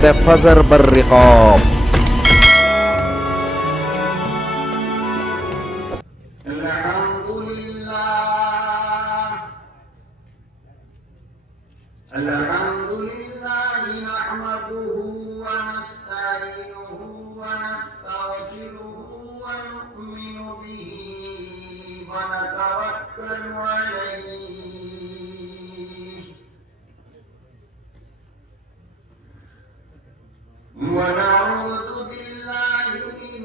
فزر بالرقاب. الحمد لله نحمده ونستعينه ونستغفره ونؤمن به ونتوكل عليه ونعوذ بالله من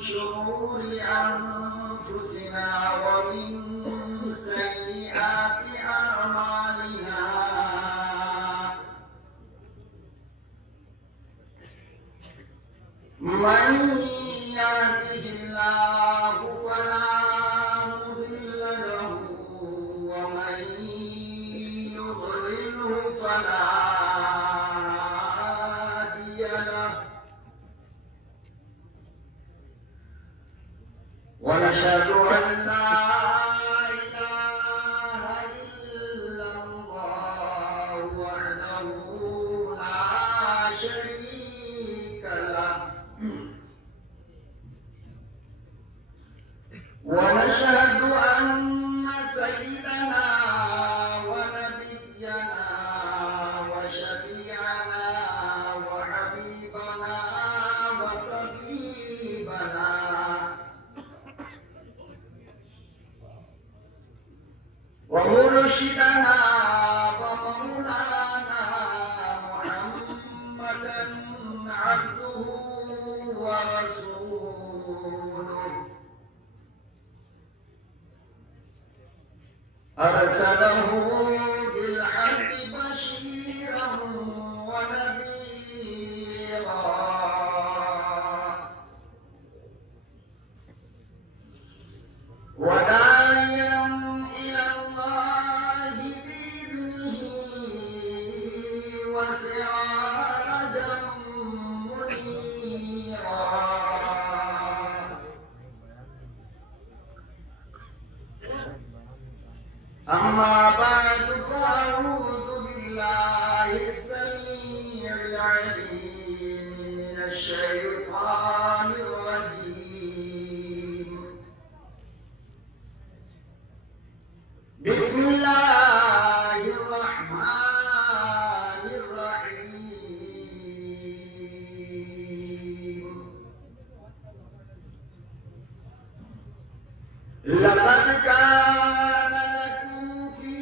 شرور أنفسنا ومن سيئات أعمالنا. من يهده الله فلا مضل له ومن يضلله فلا هادي له. ونشهد أن لا إله إلا الله وحده لا شريك له. ونشهد أن سيدنا ونبينا وشفيعنا وحبيبنا وطبيبنا ومرشدنا ومولانا محمدا عبده ورسوله أرسله بالحق بشيرا ونذيرا وداعيا إلى الله بإذنه وسراجا منيرا. أما بعد فأعوذ بالله السميع العليم من الشيطان الرجيم. بسم الله الرحمن الرحيم. لقد كان لكم في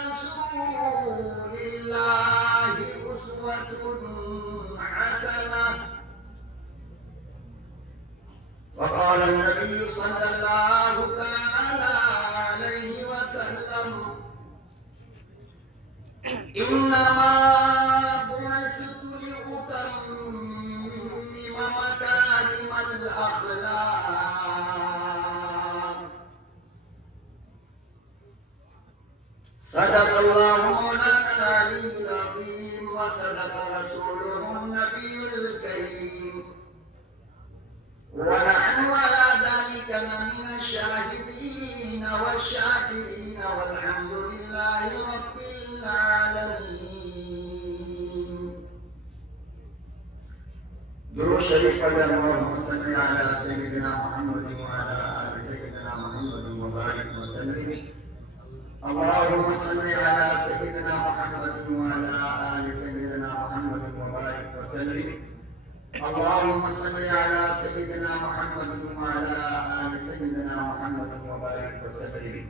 رسول الله أسوة حسنة. وقال النبي صلى الله تعالى عليه وسلم إنما بعثت لأتمم مكارم الأخلاق. صدق الله مولانا العلي العظيم وصدق رسوله النبي الكريم ونحن على ذلك من الشاهدين والشاكرين والحمد لله رب العالمين. درود شریف پڑھ اللهم صل على سيدنا محمد وعلى آل سيدنا محمد وبارك وسلم. اللهم صل على سيدنا محمد وعلى آل سيدنا محمد وبارك وسلم. اللهم صل على سيدنا محمد وعلى آل سيدنا محمد وبارك وسلم.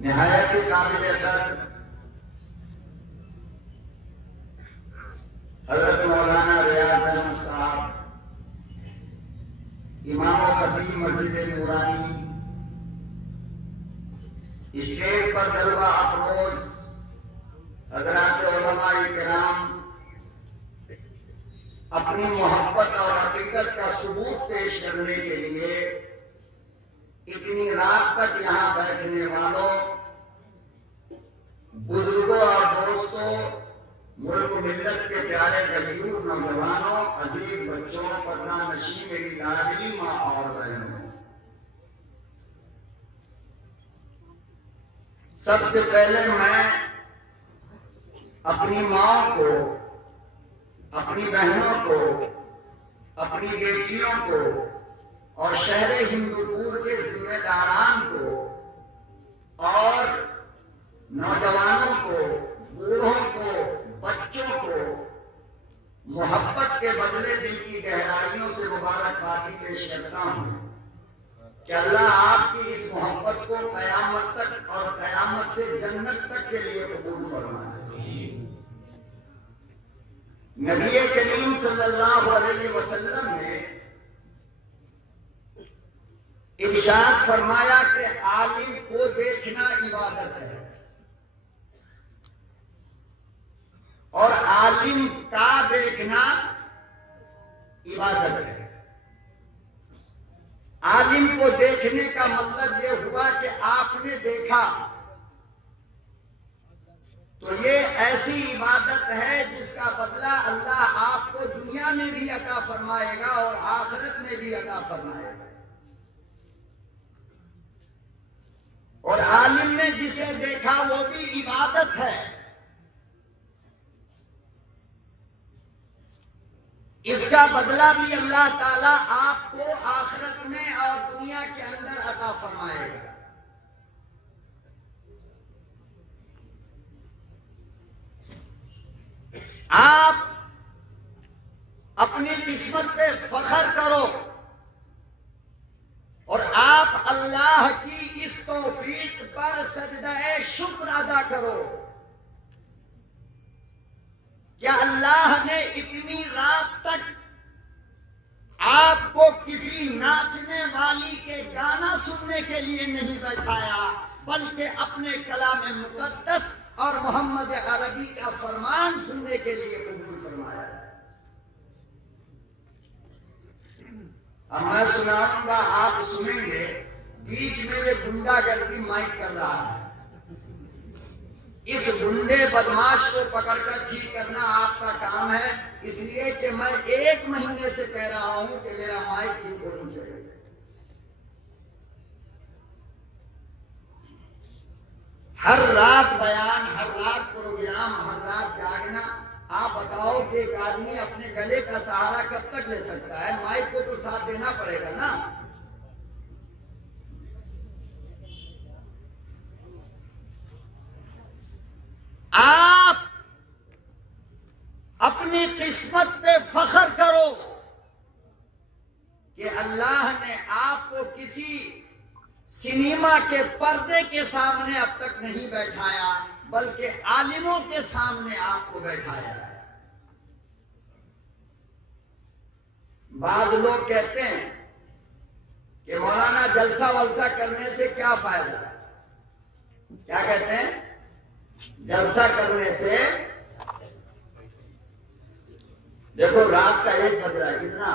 نہایت قابل قدر حضرت مولانا ریاض احمد صاحب امام و خطیب مسجد نورانی اسٹیج پر جلوہ افروز حضرات علماء کرام اپنی محبت اور حقیقت کا ثبوت پیش کرنے کے لیے اتنی رات تک یہاں بیٹھنے والوں بزرگوں اور دوستوں ملک و ملت کے پیارے غیور نوجوانوں عزیز بچوں پردہ نشین میری لاڈلی ماں اور بہنوں سب سے پہلے میں اپنی ماں کو، اپنی بہنوں کو، اپنی بیٹیوں کو اور شہر ہندوپور کے ذمہ داران کو اور نوجوانوں کو، بوڑھوں کو، بچوں کو محبت کے بدلے دل کی گہرائیوں سے مبارکبادی پیش کرتا ہوں کہ اللہ آپ کی اس محبت کو قیامت تک اور قیامت سے جنت تک کے لیے قبول فرمائے۔ نبی کریم صلی اللہ علیہ وسلم نے ارشاد فرمایا کہ عالم کو دیکھنا عبادت ہے اور عالم کا دیکھنا عبادت ہے۔ عالم کو دیکھنے کا مطلب یہ ہوا کہ آپ نے دیکھا تو یہ ایسی عبادت ہے جس کا بدلہ اللہ آپ کو دنیا میں بھی عطا فرمائے گا اور آخرت میں بھی عطا فرمائے گا۔ اور عالم نے جسے دیکھا وہ بھی عبادت ہے۔ اس کا بدلہ بھی اللہ تعالیٰ آپ کو آخرت میں اور دنیا کے اندر عطا فرمائے گا۔ آپ اپنی قسمت پہ فخر کرو اور آپ اللہ کی اس توفیق پر سجدہ شکر ادا کرو۔ کیا اللہ نے اتنی رات تک آپ کو کسی ناچنے والی کے گانا سننے کے لیے نہیں بیٹھایا بلکہ اپنے کلام مقدس اور محمد عربی کا فرمان سننے کے لیے قبول فرمایا۔ اب میں سناؤں گا، آپ سنیں گے، بیچ میں یہ گنڈا گردی مائک کر رہا ہے۔ اس گنڈے بدماش کو پکڑ کر ٹھیک کرنا آپ کا کام ہے، اس لیے کہ میں 1 مہینے سے کہہ رہا ہوں کہ میرا مائک ٹھیک ہونی چاہیے۔ ہر رات بیان، ہر رات پروگرام، ہر رات جاگنا۔ آپ بتاؤ کہ ایک آدمی اپنے گلے کا سہارا کب تک لے سکتا ہے؟ مائک کو تو ساتھ دینا پڑے گا نا۔ آپ اپنی قسمت پہ فخر کرو کہ اللہ نے آپ کو کسی سنیما کے پردے کے سامنے اب تک نہیں بیٹھایا بلکہ عالموں کے سامنے آپ کو بیٹھایا ہے۔ بعض لوگ کہتے ہیں کہ مولانا جلسہ ولسہ کرنے سے کیا فائدہ؟ کیا کہتے ہیں؟ جلسہ کرنے سے، دیکھو رات کا 1 بج رہا ہے، کتنا؟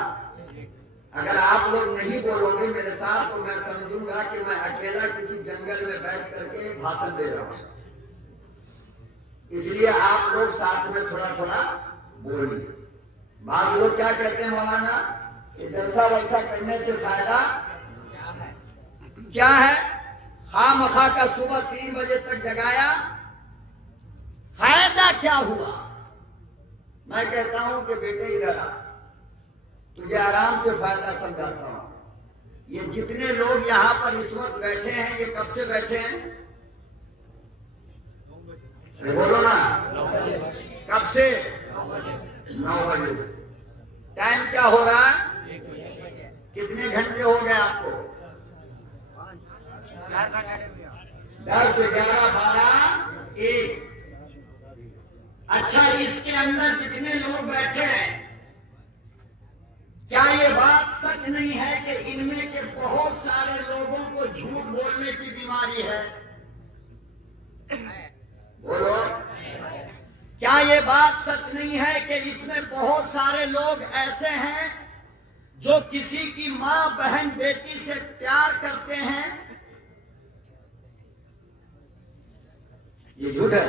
اگر آپ لوگ نہیں بولو گے میرے ساتھ تو میں سمجھوں گا کہ میں اکیلا کسی جنگل میں بیٹھ کر کے بھاشن دے رہا ہوں۔ اس لیے آپ لوگ ساتھ میں تھوڑا تھوڑا بولیے۔ بعض لوگ کیا کہتے ہیں مولانا کہ جلسہ ولسہ کرنے سے فائدہ کیا ہے؟ خواہ مخواہ کا صبح 3 بجے تک جگایا، فائدہ کیا ہوا؟ میں کہتا ہوں کہ بیٹے ادھر آ، تجھے آرام سے فائدہ سمجھاتا ہوں۔ یہ جتنے لوگ یہاں پر اس وقت بیٹھے ہیں یہ کب سے بیٹھے ہیں؟ بولو نا، کب سے؟ 9 بجے سے۔ ٹائم کیا ہو رہا ہے؟ کتنے گھنٹے ہو گئے آپ کو؟ 10 11 12 1۔ اچھا، اس کے اندر جتنے لوگ بیٹھے ہیں کیا یہ بات سچ نہیں ہے کہ ان میں کے بہت سارے لوگوں کو جھوٹ بولنے کی بیماری ہے؟ بولو، کیا یہ بات سچ نہیں ہے کہ اس میں بہت سارے لوگ ایسے ہیں جو کسی کی ماں بہن بیٹی سے پیار کرتے ہیں؟ یہ جھوٹ ہے۔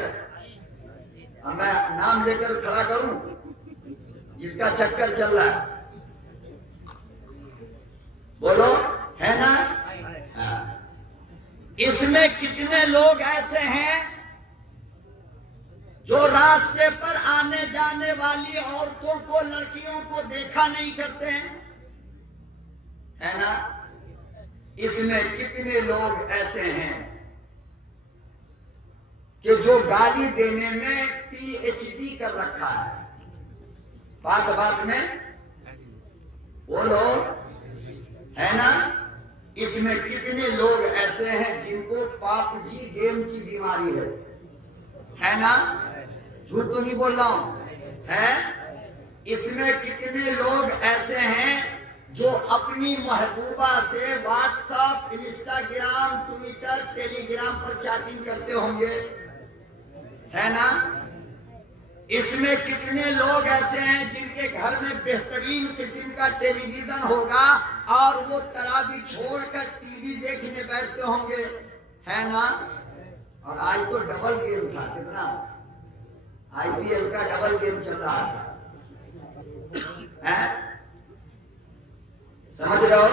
اب میں نام لے کر کھڑا کروں جس کا چکر چل رہا ہے؟ بولو، ہے نا؟ اس میں کتنے لوگ ایسے ہیں جو راستے پر آنے جانے والی عورتوں کو، لڑکیوں کو دیکھا نہیں کرتے ہیں، ہے نا؟ اس میں کتنے لوگ ایسے ہیں کہ جو گالی دینے میں پی ایچ ڈی کر رکھا ہے، بات بات میں بولو، ہے نا؟ اس میں کتنے لوگ ایسے ہیں جن کو پاپ جی گیم کی بیماری ہے نا؟ جھوٹ تو نہیں بول رہا ہوں، ہے؟ اس میں کتنے لوگ ایسے ہیں جو اپنی محبوبہ سے واٹس ایپ، انسٹاگرام، ٹویٹر، ٹیلی گرام پر چیٹنگ کرتے ہوں گے، ہے نا؟ اس میں کتنے لوگ ایسے ہیں جن کے گھر میں بہترین قسم کا ٹیلی ویژن ہوگا اور وہ تراویح چھوڑ کر ٹی وی دیکھنے بیٹھتے ہوں گے، ہے نا؟ اور آج تو ڈبل گیم تھا، کتنا؟ آئی پی ایل کا ڈبل گیم چل رہا تھا، سمجھ رہے ہو؟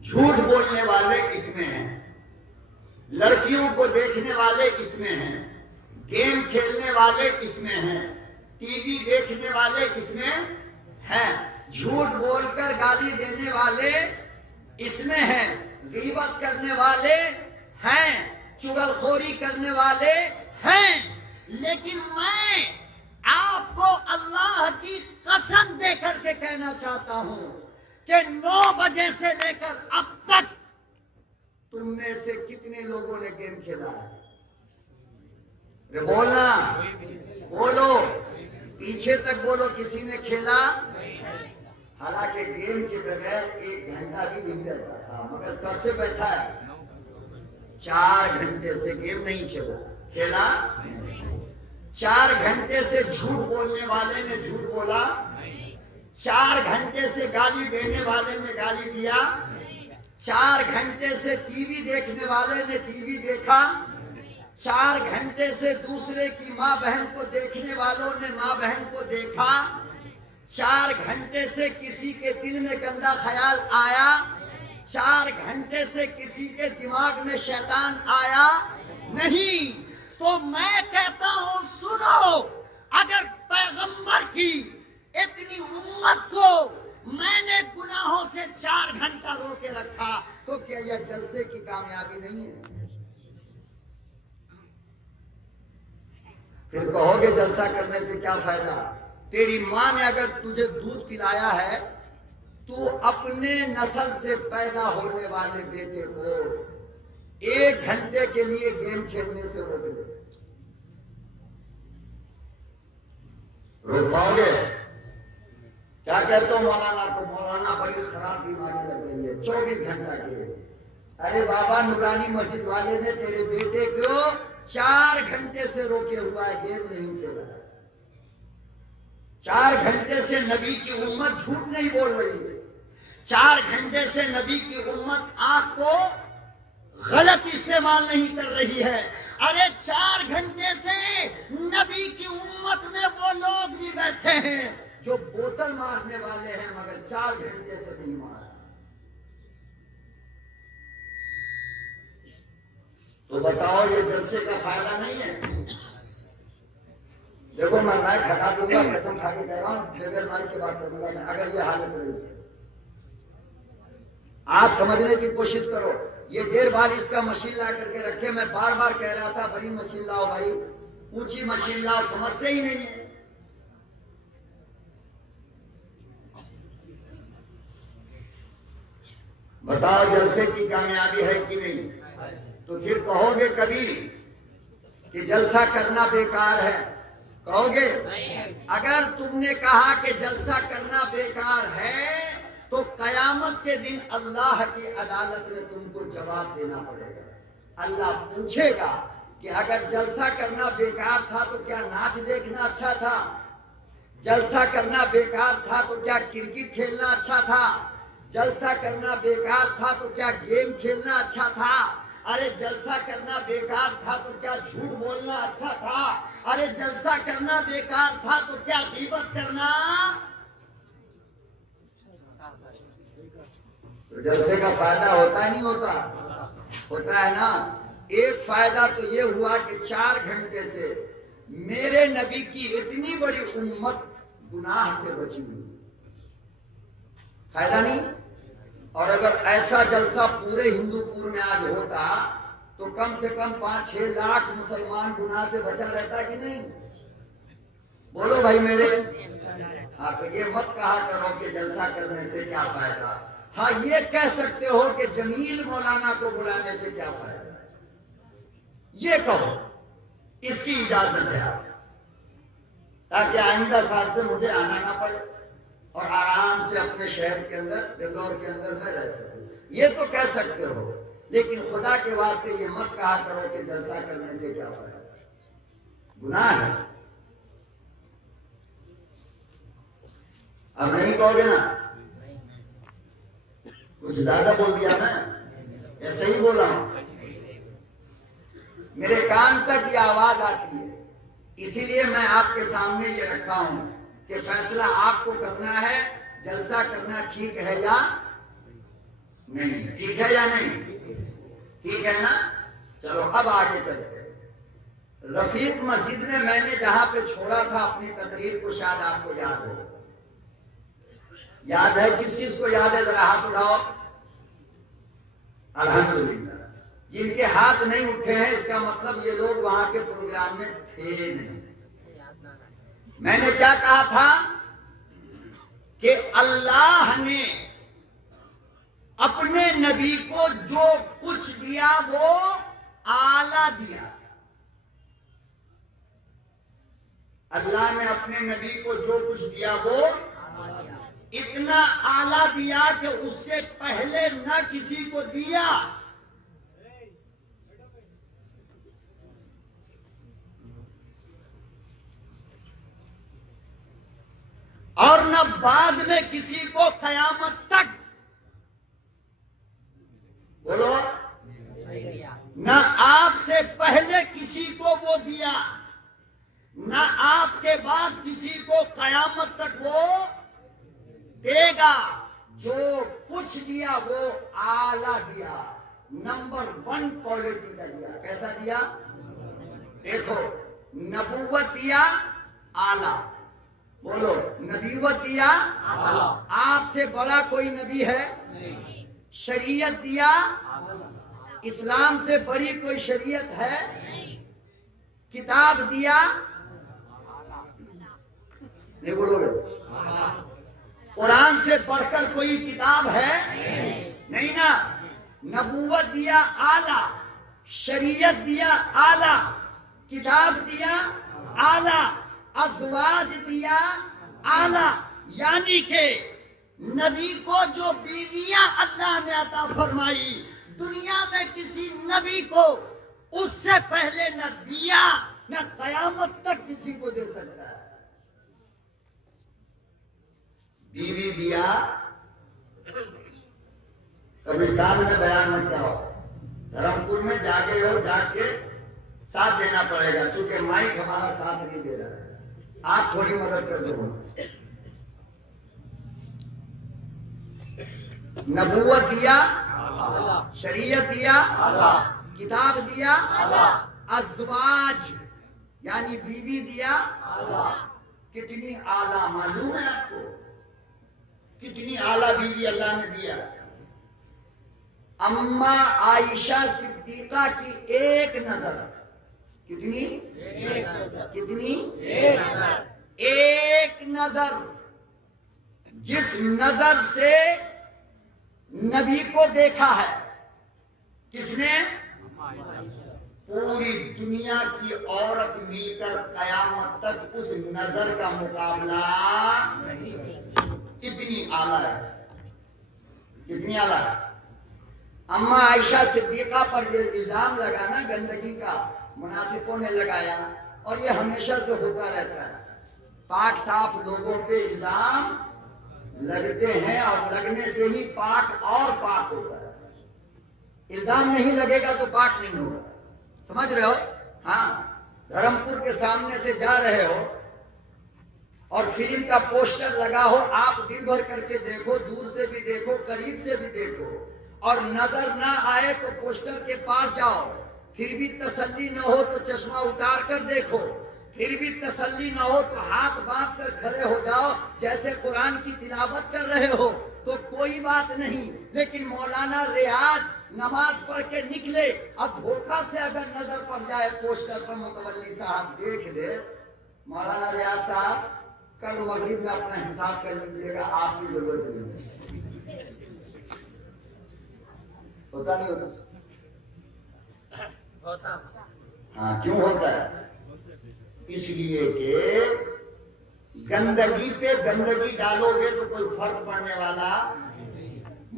جھوٹ بولنے والے اس میں ہیں، لڑکیوں کو دیکھنے والے اس میں ہیں، گیم کھیلنے والے اس میں ہیں، ٹی وی دیکھنے والے اس میں ہیں، جھوٹ بول کر گالی دینے والے اس میں ہیں، غیبت کرنے والے ہیں، چغلخوری کرنے والے ہیں۔ لیکن میں آپ کو اللہ کی قسم دے کر کے کہنا چاہتا ہوں کہ 9 بجے سے لے کر اب تک تم میں سے کتنے لوگوں نے گیم کھیلا ہے؟ بولنا، بولو، پیچھے تک بولو، کسی نے کھیلا؟ حالانکہ گیم کے بغیر 1 گھنٹہ بھی نہیں رہتا تھا، مگر کب سے بیٹھا ہے؟ 4 گھنٹے سے گیم نہیں کھیلا؟ 4 گھنٹے سے جھوٹ بولنے والے نے جھوٹ بولا، 4 گھنٹے سے گالی دینے والے نے گالی دیا، 4 گھنٹے سے ٹی وی دیکھنے والے نے ٹی وی دیکھا، 4 گھنٹے سے دوسرے کی ماں بہن کو دیکھنے والوں نے ماں بہن کو دیکھا، 4 گھنٹے سے کسی کے دل میں گندا خیال آیا، 4 گھنٹے سے کسی کے دماغ میں شیطان آیا نہیں۔ تو میں کہتا ہوں سنو، اگر پیغمبر کی اتنی امت کو میں نے گناہوں سے 4 گھنٹہ رو کے رکھا تو کیا یہ جلسے کی کامیابی نہیں ہے؟ پھر کہو گے جلسہ کرنے سے کیا فائدہ؟ تیری ماں نے اگر تجھے دودھ پلایا ہے تو اپنے نسل سے پیدا ہونے والے بیٹے کو 1 گھنٹے کے لیے گیم کھیلنے سے روک دے، روک پاؤ گے؟ کیا کہتے ہو مولانا کو؟ مولانا بڑی خراب بیماری لگ گئی ہے، 24 گھنٹہ کی۔ ارے بابا نورانی مسجد والے نے تیرے بیٹے کو 4 گھنٹے سے روکے ہوا ہے، گیم نہیں کھیلا۔ 4 گھنٹے سے نبی کی امت جھوٹ نہیں بول رہی ہے، 4 گھنٹے سے نبی کی امت آنکھ کو غلط استعمال نہیں کر رہی ہے۔ ارے 4 گھنٹے سے نبی کی امت میں وہ لوگ بھی بیٹھے ہیں جو بوتل مارنے والے ہیں مگر 4 گھنٹے سے نہیں مارا۔ تو بتاؤ یہ جلسے کا فائدہ نہیں ہے؟ دیکھو میں مائک ہٹا دوں گا، قسم کھا کے کہہ رہا ہوں، بغیر مائک کی بات کروں گا میں، اگر یہ حالت رہی۔ آپ سمجھنے کی کوشش کرو، یہ 1.5 بار اس کا مشین لا کر کے رکھے، میں بار بار کہہ رہا تھا بڑی مشین لاؤ بھائی، اونچی مشین لاؤ، سمجھتے ہی نہیں ہے۔ بتاؤ جلسے کی کامیابی ہے کہ نہیں؟ تو پھر کہو گے کبھی کہ جلسہ کرنا بیکار ہے؟ کہو گے؟ اگر تم نے کہا کہ جلسہ کرنا بیکار ہے تو قیامت کے دن اللہ کی عدالت میں تم کو جواب دینا پڑے گا۔ اللہ پوچھے گا کہ اگر جلسہ کرنا بیکار تھا تو کیا ناچ دیکھنا اچھا تھا؟ جلسہ کرنا بیکار تھا تو کیا کرکٹ کھیلنا اچھا تھا؟ جلسہ کرنا بیکار تھا تو کیا گیم کھیلنا اچھا تھا؟ ارے جلسہ کرنا بیکار تھا تو کیا جھوٹ بولنا اچھا تھا؟ ارے جلسہ کرنا بیکار تھا تو کیا غیبت کرنا؟ تو جلسے کا فائدہ ہوتا ہے نہیں ہوتا؟ ہوتا ہے نا. ایک فائدہ تو یہ ہوا کہ 4 گھنٹے سے میرے نبی کی اتنی بڑی امت گناہ سے بچی ہوئی. فائدہ نہیں؟ اور اگر ایسا جلسہ پورے ہندوپور میں آج ہوتا تو کم سے کم 5-6 لاکھ مسلمان گناہ سے بچا رہتا کہ نہیں؟ بولو بھائی میرے. ہاں تو یہ مت کہا کرو کہ جلسہ کرنے سے کیا فائدہ. ہاں یہ کہہ سکتے ہو کہ جمیل مولانا کو بلانے سے کیا فائدہ. یہ کہو، اس کی اجازت ہے آپ، تاکہ آئندہ سال سے مجھے آنا نہ پڑے اور آرام سے اپنے شہر کے اندر بنگلور کے اندر میں رہ سکوں. یہ تو کہہ سکتے ہو، لیکن خدا کے واسطے یہ مت کہا کرو کہ جلسہ کرنے سے کیا فائدہ. گناہ ہے. اب نہیں کہو گے نا؟ کچھ زیادہ بول دیا میں یا صحیح بولا ہوں؟ میرے کان تک یہ آواز آتی ہے، اسی لیے میں آپ کے سامنے یہ رکھا ہوں کہ فیصلہ آپ کو کرنا ہے. جلسہ کرنا ٹھیک ہے یا نہیں؟ ٹھیک ہے یا نہیں؟ ٹھیک ہے نا؟ چلو اب آگے چلتے ہیں. رفیق مسجد میں نے جہاں پہ چھوڑا تھا اپنی تقریر کو، شاید آپ کو یاد ہو. یاد ہے؟ کس چیز کو یاد ہے؟ ذرا ہاتھ اٹھاؤ. الحمدللہ. جن کے ہاتھ نہیں اٹھے ہیں اس کا مطلب یہ لوگ وہاں کے پروگرام میں تھے نہیں. میں نے کیا کہا تھا کہ اللہ نے اپنے نبی کو جو کچھ دیا وہ اعلیٰ دیا. اللہ نے اپنے نبی کو جو کچھ دیا وہ اتنا اعلیٰ دیا کہ اس سے پہلے نہ کسی کو دیا. اور نہ بعد میں کسی کو قیامت تک. بولو. نہ آپ سے پہلے کسی کو وہ دیا، نہ آپ کے بعد کسی کو قیامت تک وہ دے گا. جو کچھ دیا وہ اعلیٰ دیا، نمبر 1 کوالٹی کا دیا. کیسا دیا؟ دیکھو، نبوت دیا اعلیٰ. بولو، نبوت دیا آپ سے بڑا کوئی نبی ہے؟ شریعت دیا، اسلام سے بڑی کوئی شریعت ہے؟ کتاب دیا، نہیں بولو گے؟ قرآن سے پڑھ کر کوئی کتاب ہے؟ نہیں نا. نبوت دیا اعلیٰ، شریعت دیا اعلیٰ، کتاب دیا اعلیٰ، ازواج دیا اعلیٰ. یعنی کہ نبی کو جو بیویاں اللہ نے عطا فرمائی، دنیا میں کسی نبی کو اس سے پہلے نہ دیا، نہ قیامت تک کسی کو دے سکتا ہے. بیوی دیا. قبرستان میں بیان مت کرو. دھرم پور میں جاگے ہو، جاگ کے ساتھ دینا پڑے گا، چونکہ مائک ہمارا ساتھ نہیں دے رہا ہے. آپ تھوڑی مدد کر دو. نبوت دیا، شریعت دیا، کتاب دیا، ازواج یعنی بیوی دیا. کتنی اعلیٰ معلوم ہے آپ کو؟ کتنی اعلیٰ بیوی اللہ نے دیا. اما عائشہ صدیقہ کی ایک نظر. کتنی؟ کتنی؟ ایک نظر. جس نظر سے نبی کو دیکھا ہے، کس نے؟ پوری دنیا کی عورت مل کر قیامت تک اس نظر کا مقابلہ. کتنی اعلیٰ ہے، کتنی اعلیٰ ہے. اما عائشہ صدیقہ پر یہ الزام لگانا گندگی کا منافقوں نے لگایا، اور یہ ہمیشہ سے ہوتا رہتا ہے. پاک صاف لوگوں پہ الزام لگتے ہیں، اور لگنے سے ہی پاک اور پاک ہوتا ہے. الزام نہیں لگے گا تو پاک نہیں ہوگا. سمجھ رہے ہو؟ ہاں. دھرم پور کے سامنے سے جا رہے ہو اور فلم کا پوسٹر لگا ہو، آپ دل بھر کر کے دیکھو، دور سے بھی دیکھو، قریب سے بھی دیکھو، اور نظر نہ آئے تو پوسٹر کے پاس جاؤ، پھر بھی تسلی نہ ہو تو چشمہ اتار کر دیکھو، پھر بھی تسلی نہ ہو تو ہاتھ باندھ کر کھڑے ہو جاؤ جیسے قرآن کی تلاوت کر رہے ہو تو کوئی بات نہیں۔ لیکن مولانا ریاض نماز پڑھ کے نکلے، اب دھوکہ سے اگر نظر پڑ جائے پوسٹر پر متولی صاحب دیکھ لے، مولانا ریاض صاحب کل مغرب میں اپنا حساب کر لیجیے گا، آپ کی ضرورت نہیں ہے۔ ہوتا نہیں ہوتا؟ ہاں، کیوں ہوتا ہے؟ اس لیے کہ گندگی پہ گندگی ڈالو گے تو کوئی فرق پڑنے والا،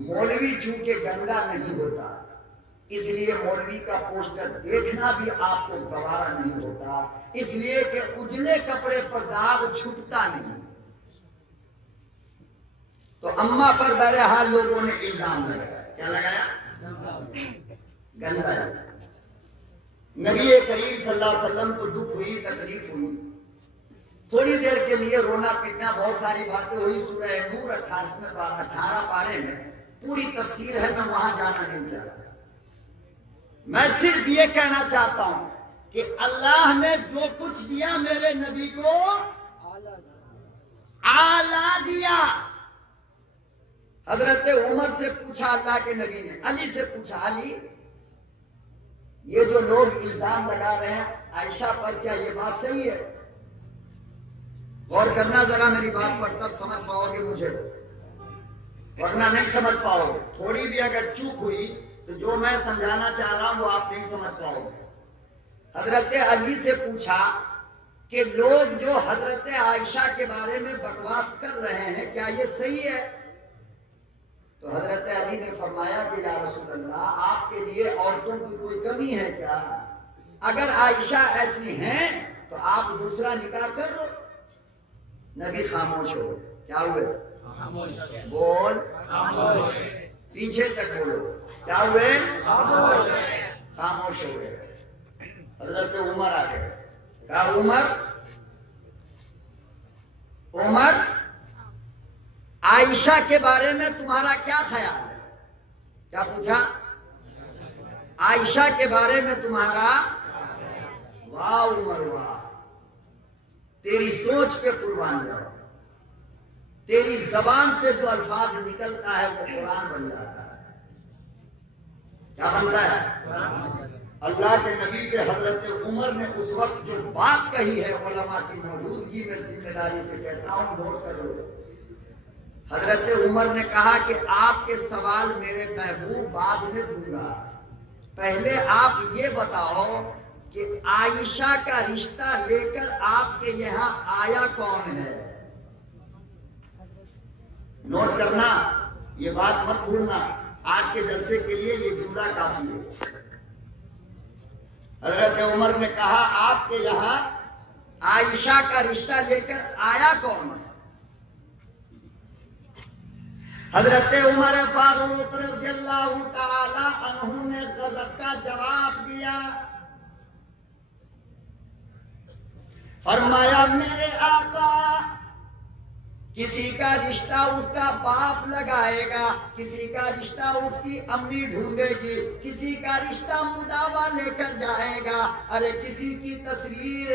مولوی چونکہ گندا نہیں ہوتا اس لیے مولوی کا پوسٹر دیکھنا بھی آپ کو گوارا نہیں ہوتا، اس لیے کہ اجلے کپڑے پر داغ چھٹتا نہیں۔ تو اماں پر بہرحال لوگوں نے الزام لگایا، کیا لگایا؟ گندا ہے۔ نبی کریم صلی اللہ علیہ وسلم کو دکھ ہوئی، تکلیف ہوئی، تھوڑی دیر کے لیے رونا پیٹنا، بہت ساری باتیں ہوئی۔ سورہ نور 18 پارے میں پوری تفصیل ہے، میں وہاں جانا نہیں چاہتا۔ میں صرف یہ کہنا چاہتا ہوں کہ اللہ نے جو کچھ دیا میرے نبی کو اعلیٰ دیا۔ حضرت عمر سے پوچھا اللہ کے نبی نے، علی سے پوچھا، علی یہ جو لوگ الزام لگا رہے ہیں عائشہ پر، کیا یہ بات صحیح ہے؟ غور کرنا ذرا میری بات پر، تب سمجھ پاؤ گے مجھے، ورنہ نہیں سمجھ پاؤ گے۔ تھوڑی بھی اگر چوک ہوئی تو جو میں سمجھانا چاہ رہا ہوں وہ آپ نہیں سمجھ پاؤ گے۔ حضرت علی سے پوچھا کہ لوگ جو حضرت عائشہ کے بارے میں بکواس کر رہے ہیں کیا یہ صحیح ہے؟ تو حضرت علی نے فرمایا کہ یا رسول اللہ، آپ کے لیے عورتوں کی کوئی کمی ہے کیا؟ اگر عائشہ ایسی ہیں تو آپ دوسرا نکاح کر لو۔ نبی خاموش ہو گئے۔ کیا ہوئے؟ بول، پیچھے تک بولو، کیا ہوئے؟ خاموش ہو گئے۔ حضرت عمر آ گئے، کہا عمر عائشہ کے بارے میں تمہارا کیا خیال ہے؟ کیا پوچھا؟ عائشہ کے بارے میں تمہارا؟ واہ عمر واہ، تیری سوچ پہ قربان جاؤ، تیری زبان سے جو الفاظ نکلتا ہے وہ قرآن بن جاتا ہے۔ کیا بنتا ہے؟ اللہ کے نبی سے حضرت عمر نے اس وقت جو بات کہی ہے، علماء کی موجودگی میں ذمہ داری سے کہتا ہوں، نوٹ کر لو۔ حضرت عمر نے کہا کہ آپ کے سوال میرے محبوب بعد میں دوں گا، پہلے آپ یہ بتاؤ کہ عائشہ کا رشتہ لے کر آپ کے یہاں آیا کون ہے؟ نوٹ کرنا، یہ بات مت بھولنا، آج کے جلسے کے لیے یہ جملہ کافی ہے۔ حضرت عمر نے کہا آپ کے یہاں عائشہ کا رشتہ لے کر آیا کون ہے؟ حضرت عمر فاروق رضی اللہ تعالی عنہ نے غضب کا جواب دیا، فرمایا میرے آقا، کسی کا رشتہ اس کا باپ لگائے گا، کسی کا رشتہ اس کی امی ڈھونڈے گی، کسی کا رشتہ مداوا لے کر جائے گا، ارے کسی کی تصویر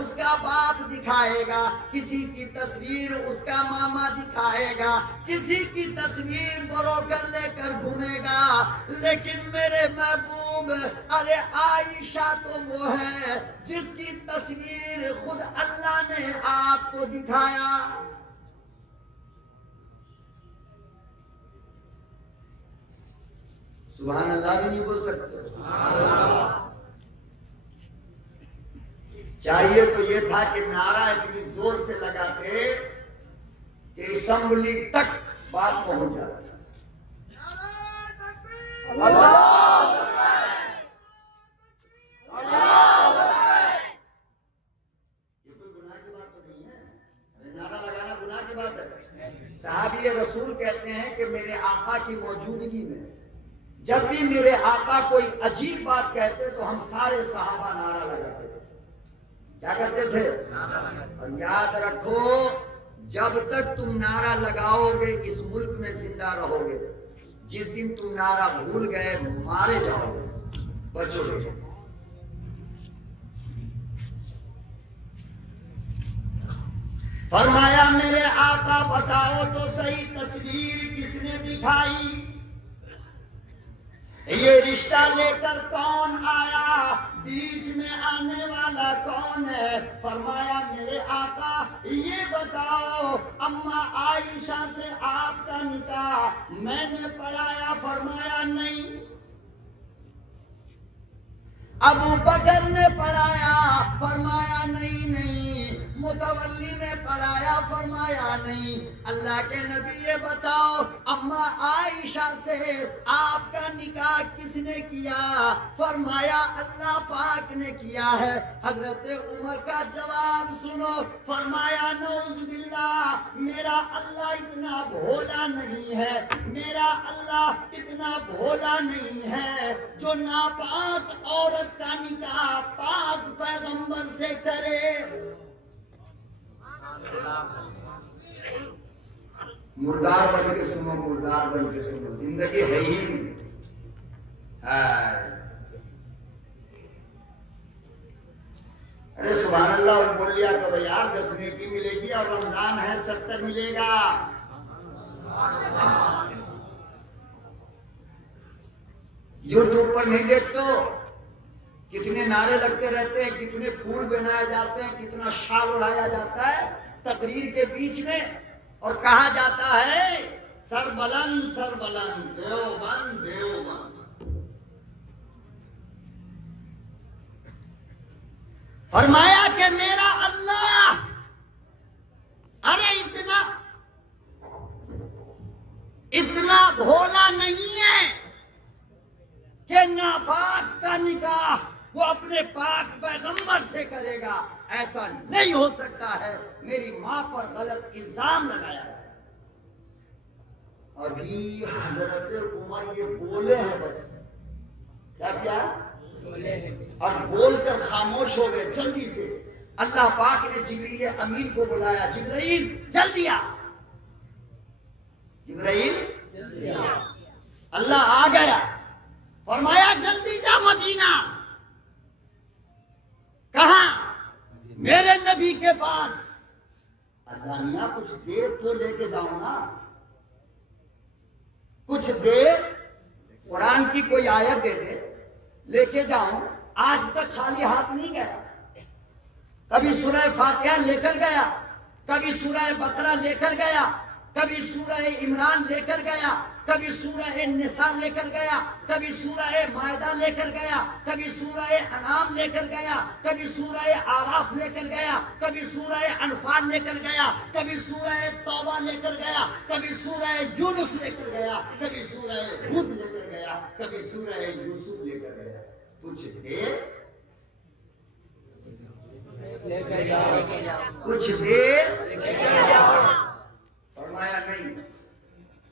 اس کا باپ دکھائے گا، کسی کی تصویر اس کا ماما دکھائے گا، کسی کی تصویر بروکر لے کر گھومے گا، لیکن میرے محبوب ارے عائشہ تو وہ ہے جس کی تصویر خود اللہ نے آپ کو دکھایا۔ سبحان اللہ بھی نہیں بول سکتے؟ چاہیے تو یہ تھا کہ نعرہ اتنی زور سے لگاتے کہ اسمبلی تک بات پہنچ جاتی۔ یہ کوئی گناہ کی بات تو نہیں ہے، نعرہ لگانا گناہ کی بات ہے؟ صحابی رسول کہتے ہیں کہ میرے آقا کی موجودگی میں جب بھی میرے آقا کوئی عجیب بات کہتے تو ہم سارے صحابہ نعرہ لگاتے تھے۔ کیا کرتے تھے؟ اور یاد رکھو، جب تک تم نعرہ لگاؤ گے اس ملک میں زندہ رہو گے، جس دن تم نعرہ بھول گئے مارے جاؤ بچو گے. فرمایا میرے آقا بتاؤ تو صحیح تصویر کس نے دکھائی؟ یہ رشتہ لے کر کون آیا؟ بیچ میں آنے والا کون ہے؟ فرمایا میرے آقا یہ بتاؤ اما عائشہ سے آپ کا نکاح میں نے پڑھایا؟ فرمایا نہیں. ابو بکر نے پڑھایا؟ فرمایا نہیں. متولی نے پڑھایا؟ فرمایا نہیں. اللہ کے نبی یہ بتاؤ اما عائشہ سے آپ کا نکاح کس نے کیا؟ فرمایا اللہ پاک نے کیا ہے. حضرت عمر کا جواب سنو. فرمایا نعوذ باللہ، میرا اللہ اتنا بھولا نہیں ہے، میرا اللہ اتنا بھولا نہیں ہے جو ناپاک عورت کا نکاح پاک پیغمبر سے کرے. مردار بن کے سنو، مردار بن کے سنو، زندگی ہے ہی نہیں. ارے سبحان اللہ بول لیا کرو یار، 10 نیکی ملے گی اور رمضان ہے 70 ملے گا. یوٹیوب پر نہیں دیکھتے کتنے نعرے لگتے رہتے ہیں، کتنے پھول بنائے جاتے ہیں، کتنا شال اڑایا جاتا ہے تقریر کے بیچ میں، اور کہا جاتا ہے سر بلند سر بلند دیوبند دیوبند. فرمایا کہ میرا اللہ ارے اتنا بھولا نہیں ہے کہ ناپاک کا نکاح وہ اپنے پاک پیغمبر سے کرے گا. ایسا نہیں ہو سکتا ہے. میری ماں پر غلط الزام لگایا ہے. ابھی حضرت عمر یہ بولے ہیں، بس کیا اور بول کر خاموش ہو گئے. جلدی سے اللہ پاک نے جبریل امین کو بلایا. جبرائیل جلدی آ. جبرائیل اللہ آ گیا. فرمایا جلدی جا مدینہ. کہاں؟ میرے نبی کے پاس. اللہ میاں کچھ دیر تو لے کے جاؤ نا، کچھ دیر قرآن کی کوئی آیت دے دے لے کے جاؤں. آج تک خالی ہاتھ نہیں گیا. کبھی سورہ فاتحہ لے کر گیا، کبھی سورہ بقرہ لے کر گیا، کبھی سورہ عمران لے کر گیا، کبھی سورہ نساء لے کر گیا، کبھی سورہ مائدہ لے کر گیا، کبھی سورہ انعام لے کر گیا، کبھی سورہ اعراف لے کر گیا، کبھی سورہ انفال لے کر گیا، کبھی سورہ توبہ لے کر گیا، کبھی سورہ یونس لے کر گیا، کبھی سورہ ہود لے کر گیا، کبھی سورہ یوسف لے کر گیا. کچھ دیر کچھ دیر فرمایا نہیں،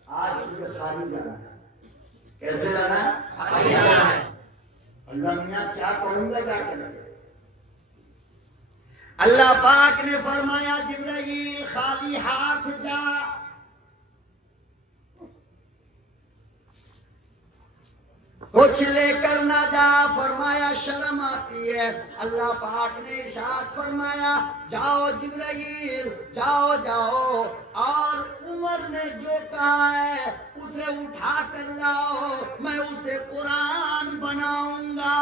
آج تجھے خالی جانا ہے. کیسے جانا ہے؟ خالی جانا ہے. اللہ میاں کیا کہوں گا جا کر؟ اللہ پاک نے فرمایا جبرائیل خالی ہاتھ جا. کچھ لے کر نہ جا. فرمایا شرم آتی ہے. اللہ پاک نے ارشاد فرمایا جاؤ جبرائیل جاؤ جاؤ. اور عمر نے جو کہا ہے اسے اٹھا کر لاؤ، میں اسے قرآن بناؤں گا.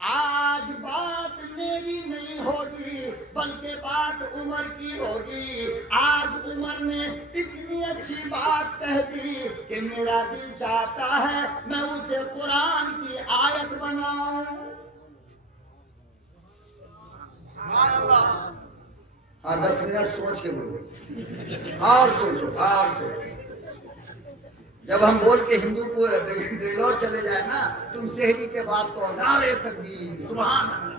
آج بات میری نہیں ہوگی بلکہ بات عمر کی ہوگی. آج عمر نے اتنی اچھی بات کہہ دی کہ میرا دل چاہتا ہے میں اسے قرآن کی آیت بناؤں. ہاں 10 منٹ سوچ کے بولو، اور سوچو اور سوچو. جب ہم بول کے ہندو کو بنگلور چلے جائے نا، تم شہری کے بعد کو نعرے تکبیر سبحان اللہ.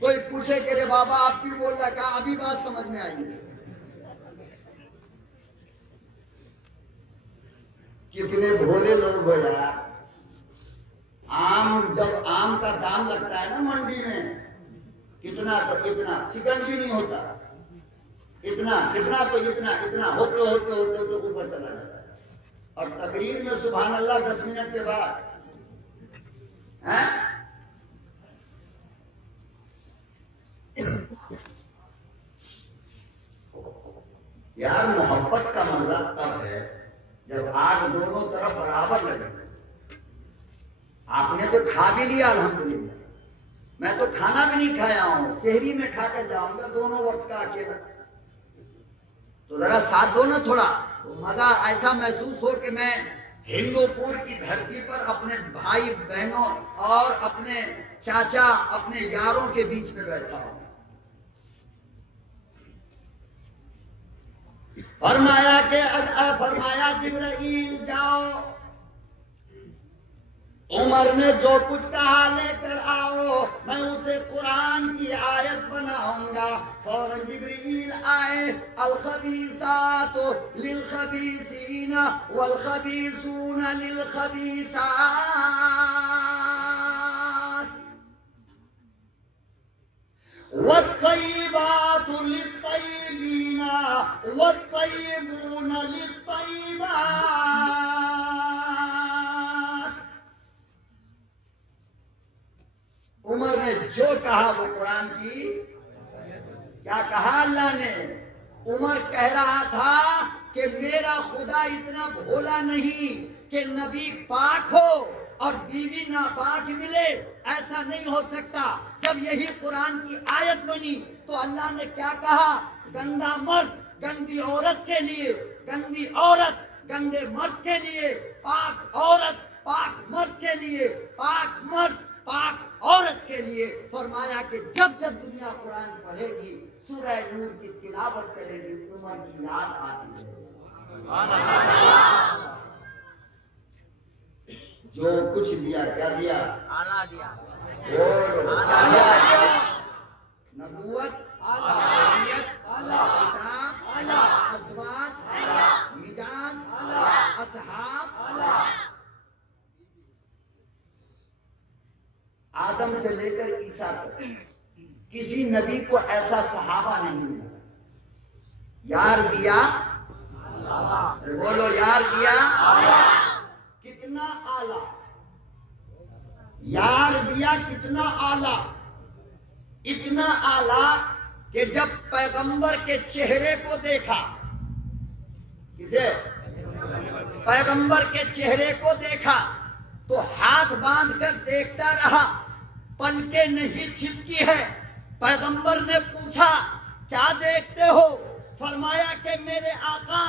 کوئی پوچھے کہ رے بابا آپ کیوں بول رہا؟ کہا ابھی بات سمجھ میں آئی. کتنے بھولے لوگ ہو یار. جب آم کا دام لگتا ہے نا منڈی میں، کتنا تو اتنا سیکنڈ بھی نہیں ہوتا، اتنا کتنا تو اتنا ہوتے ہوتے ہوتے ہوتے اوپر چلا جاتا ہے. اور تقریر میں سبحان اللہ 10 منٹ کے بعد یار محبت کا مزہ تب ہے جب آگ دونوں طرف برابر لگے. آپ نے تو کھا بھی لیا الحمدللہ، میں تو کھانا بھی نہیں کھایا ہوں، سحری میں کھا کر جاؤں گا دونوں وقت کا اکیلا. تو ذرا ساتھ دو نا تھوڑا، تو مزہ ایسا محسوس ہو کہ میں ہندو پور کی دھرتی پر اپنے بھائی بہنوں اور اپنے چاچا اپنے یاروں کے بیچ میں بیٹھا ہوں. فرمایا جبرائیل جاؤ، عمر نے جو کچھ کہا لے کر آؤ، میں اسے قرآن کی آیت بناؤں گا. فوراً جبرائیل آئے. الخبیثات للخبیثین والخبیثون للخبیثات والطیبات للطیبین والطیبون للطیبات. عمر نے جو کہا وہ قرآن کی کیا کہا اللہ نے. عمر کہہ رہا تھا کہ میرا خدا اتنا بھولا نہیں کہ نبی پاک ہو اور بیوی ناپاک ملے، ایسا نہیں ہو سکتا. جب یہی قرآن کی آیت بنی تو اللہ نے کیا کہا؟ گندا مرد گندی عورت کے لیے، گندی عورت گندے مرد کے لیے، پاک عورت پاک مرد کے لیے، پاک مرد پاک عورت کے لیے. فرمایا کہ جب جب دنیا قرآن پڑھے گی، سورہ نور کی تلاوت کرے گی، عمر کی یاد آتی ہے. جو کچھ دیا کیا دیا؟ نبوت، کتاب، ازواج، مجاز، اصحاب. آدم سے لے کر عیسیٰ تک کسی نبی کو ایسا صحابہ نہیں ملا. یار دیا، بولو یار دیا. کتنا اعلیٰ یار دیا، کتنا اعلیٰ. اتنا اعلیٰ کہ جب پیغمبر کے چہرے کو دیکھا، کسے؟ پیغمبر کے چہرے کو دیکھا تو ہاتھ باندھ کر دیکھتا رہا، پلکیں نہیں چھپکی ہے. پیغمبر نے پوچھا کیا دیکھتے ہو؟ فرمایا کہ میرے آقا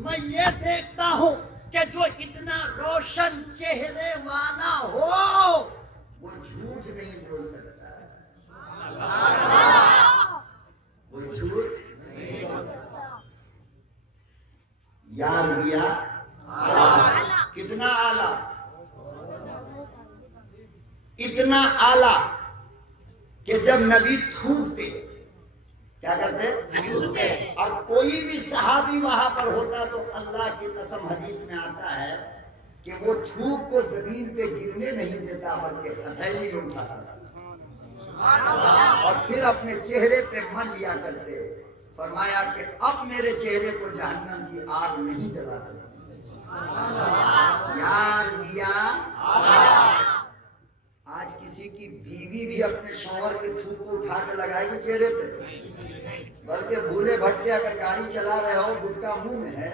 میں یہ دیکھتا ہوں کہ جو اتنا روشن چہرے والا ہو وہ جھوٹ نہیں بول سکتا. وہ جھوٹ نہیں بول سکتا. یار دیا کتنا اعلیٰ، اتنا اعلیٰ کہ جب نبی تھوکتے، کیا کرتے؟ اور کوئی بھی صحابی وہاں پر ہوتا تو اللہ کی قسم حدیث میں آتا ہے کہ وہ تھوک کو زمین پہ گرنے نہیں دیتا بلکہ ہتھیلی میں اٹھاتا اور پھر اپنے چہرے پہ مل لیا کرتے. فرمایا کہ اب میرے چہرے کو جہنم کی آگ نہیں جلا سکتی. یار دیا. آج کسی کی بیوی بھی اپنے شوہر کے تھوک کو اٹھا کے لگائے گی چہرے پہ، بلکہ بھولے بھٹکے اگر گاڑی چلا رہے ہو، گٹکا منہ میں ہے،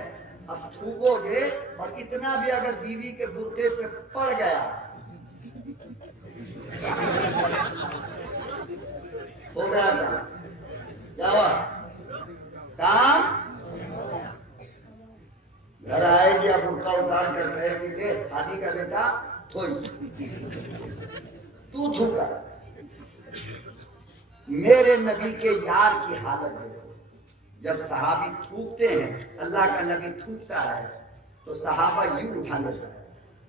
اب تھوکو گے اور اتنا بھی اگر بیوی کے برقعے پہ پڑ گیا ہو گیا تھا کیا ہوا؟ کام گھر آئے گی، اب برقع اتار کر کہے گی کہ ہادی کا بیٹا تو تھوکا. میرے نبی کے یار کی حالت دیکھو. جب صحابی تھوکتے ہیں، اللہ کا نبی تھوکتا ہے تو صحابہ یوں اٹھا لیتا ہے.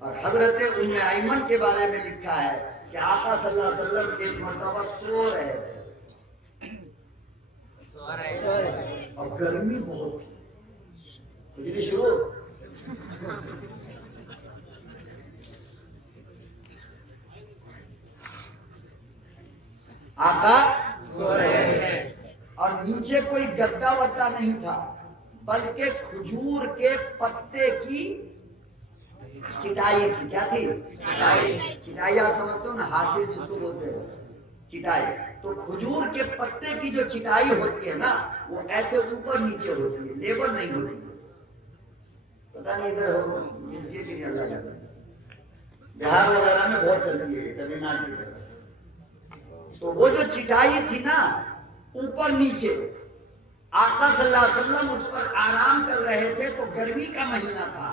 اور حضرت ام ایمن کے بارے میں لکھا ہے کہ آقا صلی اللہ علیہ وسلم ایک مرتبہ سو رہے تھے اور گرمی بہت تھی. شروع آقا اور نیچے کوئی گدا ودا نہیں تھا، بلکہ کھجور کے پتے کی چٹائی تھی. کیا تھی؟ چٹائی. آپ سمجھتے ہو نا، حاصل جس کو بولتے ہیں چٹائی. تو کھجور کے پتے کی جو چٹائی ہوتی ہے نا، وہ ایسے اوپر نیچے ہوتی ہے، لیبل نہیں ہوتی ہے. پتہ نہیں ادھر ملتی ہے کہ نہیں، اللہ جانے. بہار وغیرہ میں بہت چلتی ہے، تمل ناڈو کی طرف. تو وہ جو چٹائی تھی نا اوپر نیچے، آقا صلی اللہ علیہ وسلم اس پر آرام کر رہے تھے تو گرمی کا مہینہ تھا.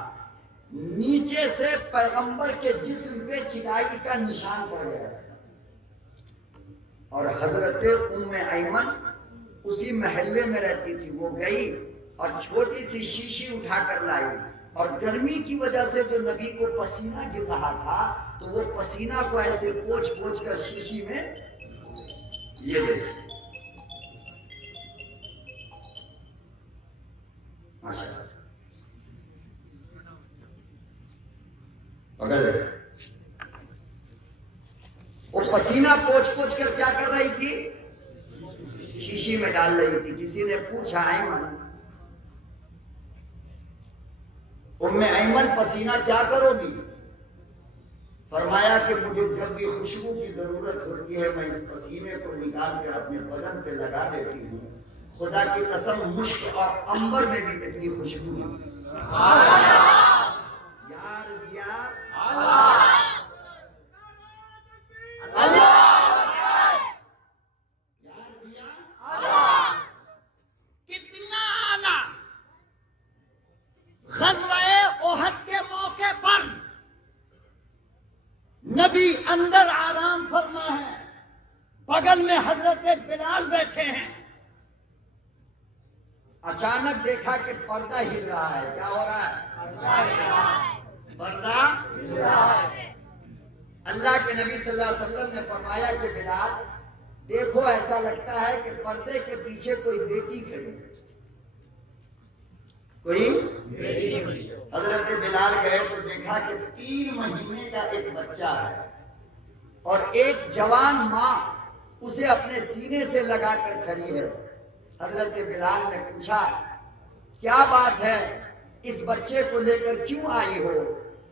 نیچے سے پیغمبر کے جسم پہ چٹائی کا نشان پڑ گیا. اور حضرت ام ایمن اسی محلے میں رہتی تھی. وہ گئی اور چھوٹی سی شیشی اٹھا کر لائی، اور گرمی کی وجہ سے جو نبی کو پسینہ گر رہا تھا تو وہ پسینہ کو ایسے پوچھ پوچھ کر شیشی میں یہ دیکھ. وہ پسینہ پوچھ پوچھ کر کیا کر رہی تھی؟ شیشی میں ڈال رہی تھی. کسی نے پوچھا ایمن، ام ایمن پسینہ کیا کرو گی؟ فرمایا کہ مجھے جب بھی خوشبو کی ضرورت ہوتی ہے میں اس پسینے کو نکال کر اپنے بدن پہ لگا دیتی ہوں. خدا کی قسم مشک اور عنبر میں بھی اتنی خوشبو یار دیا کتنا اعلیٰ. غزوہ احد کے موقع پر نبی اندر آرام فرما ہے، بغل میں حضرت بلال بیٹھے ہیں. اچانک دیکھا کہ پردہ ہل رہا ہے. کیا ہو رہا ہے؟ پردہ ہل رہا ہے. اللہ کے نبی صلی اللہ علیہ وسلم نے فرمایا کہ بلال دیکھو، ایسا لگتا ہے کہ پردے کے پیچھے کوئی بیٹی کھڑی ہے. کوئی حضرت بلال گئے تو دیکھا کہ 3 مہینے کا ایک بچہ ہے اور ایک جوان ماں اسے اپنے سینے سے لگا کر کھڑی ہے. حضرت بلال نے پوچھا کیا بات ہے، اس بچے کو لے کر کیوں آئی ہو؟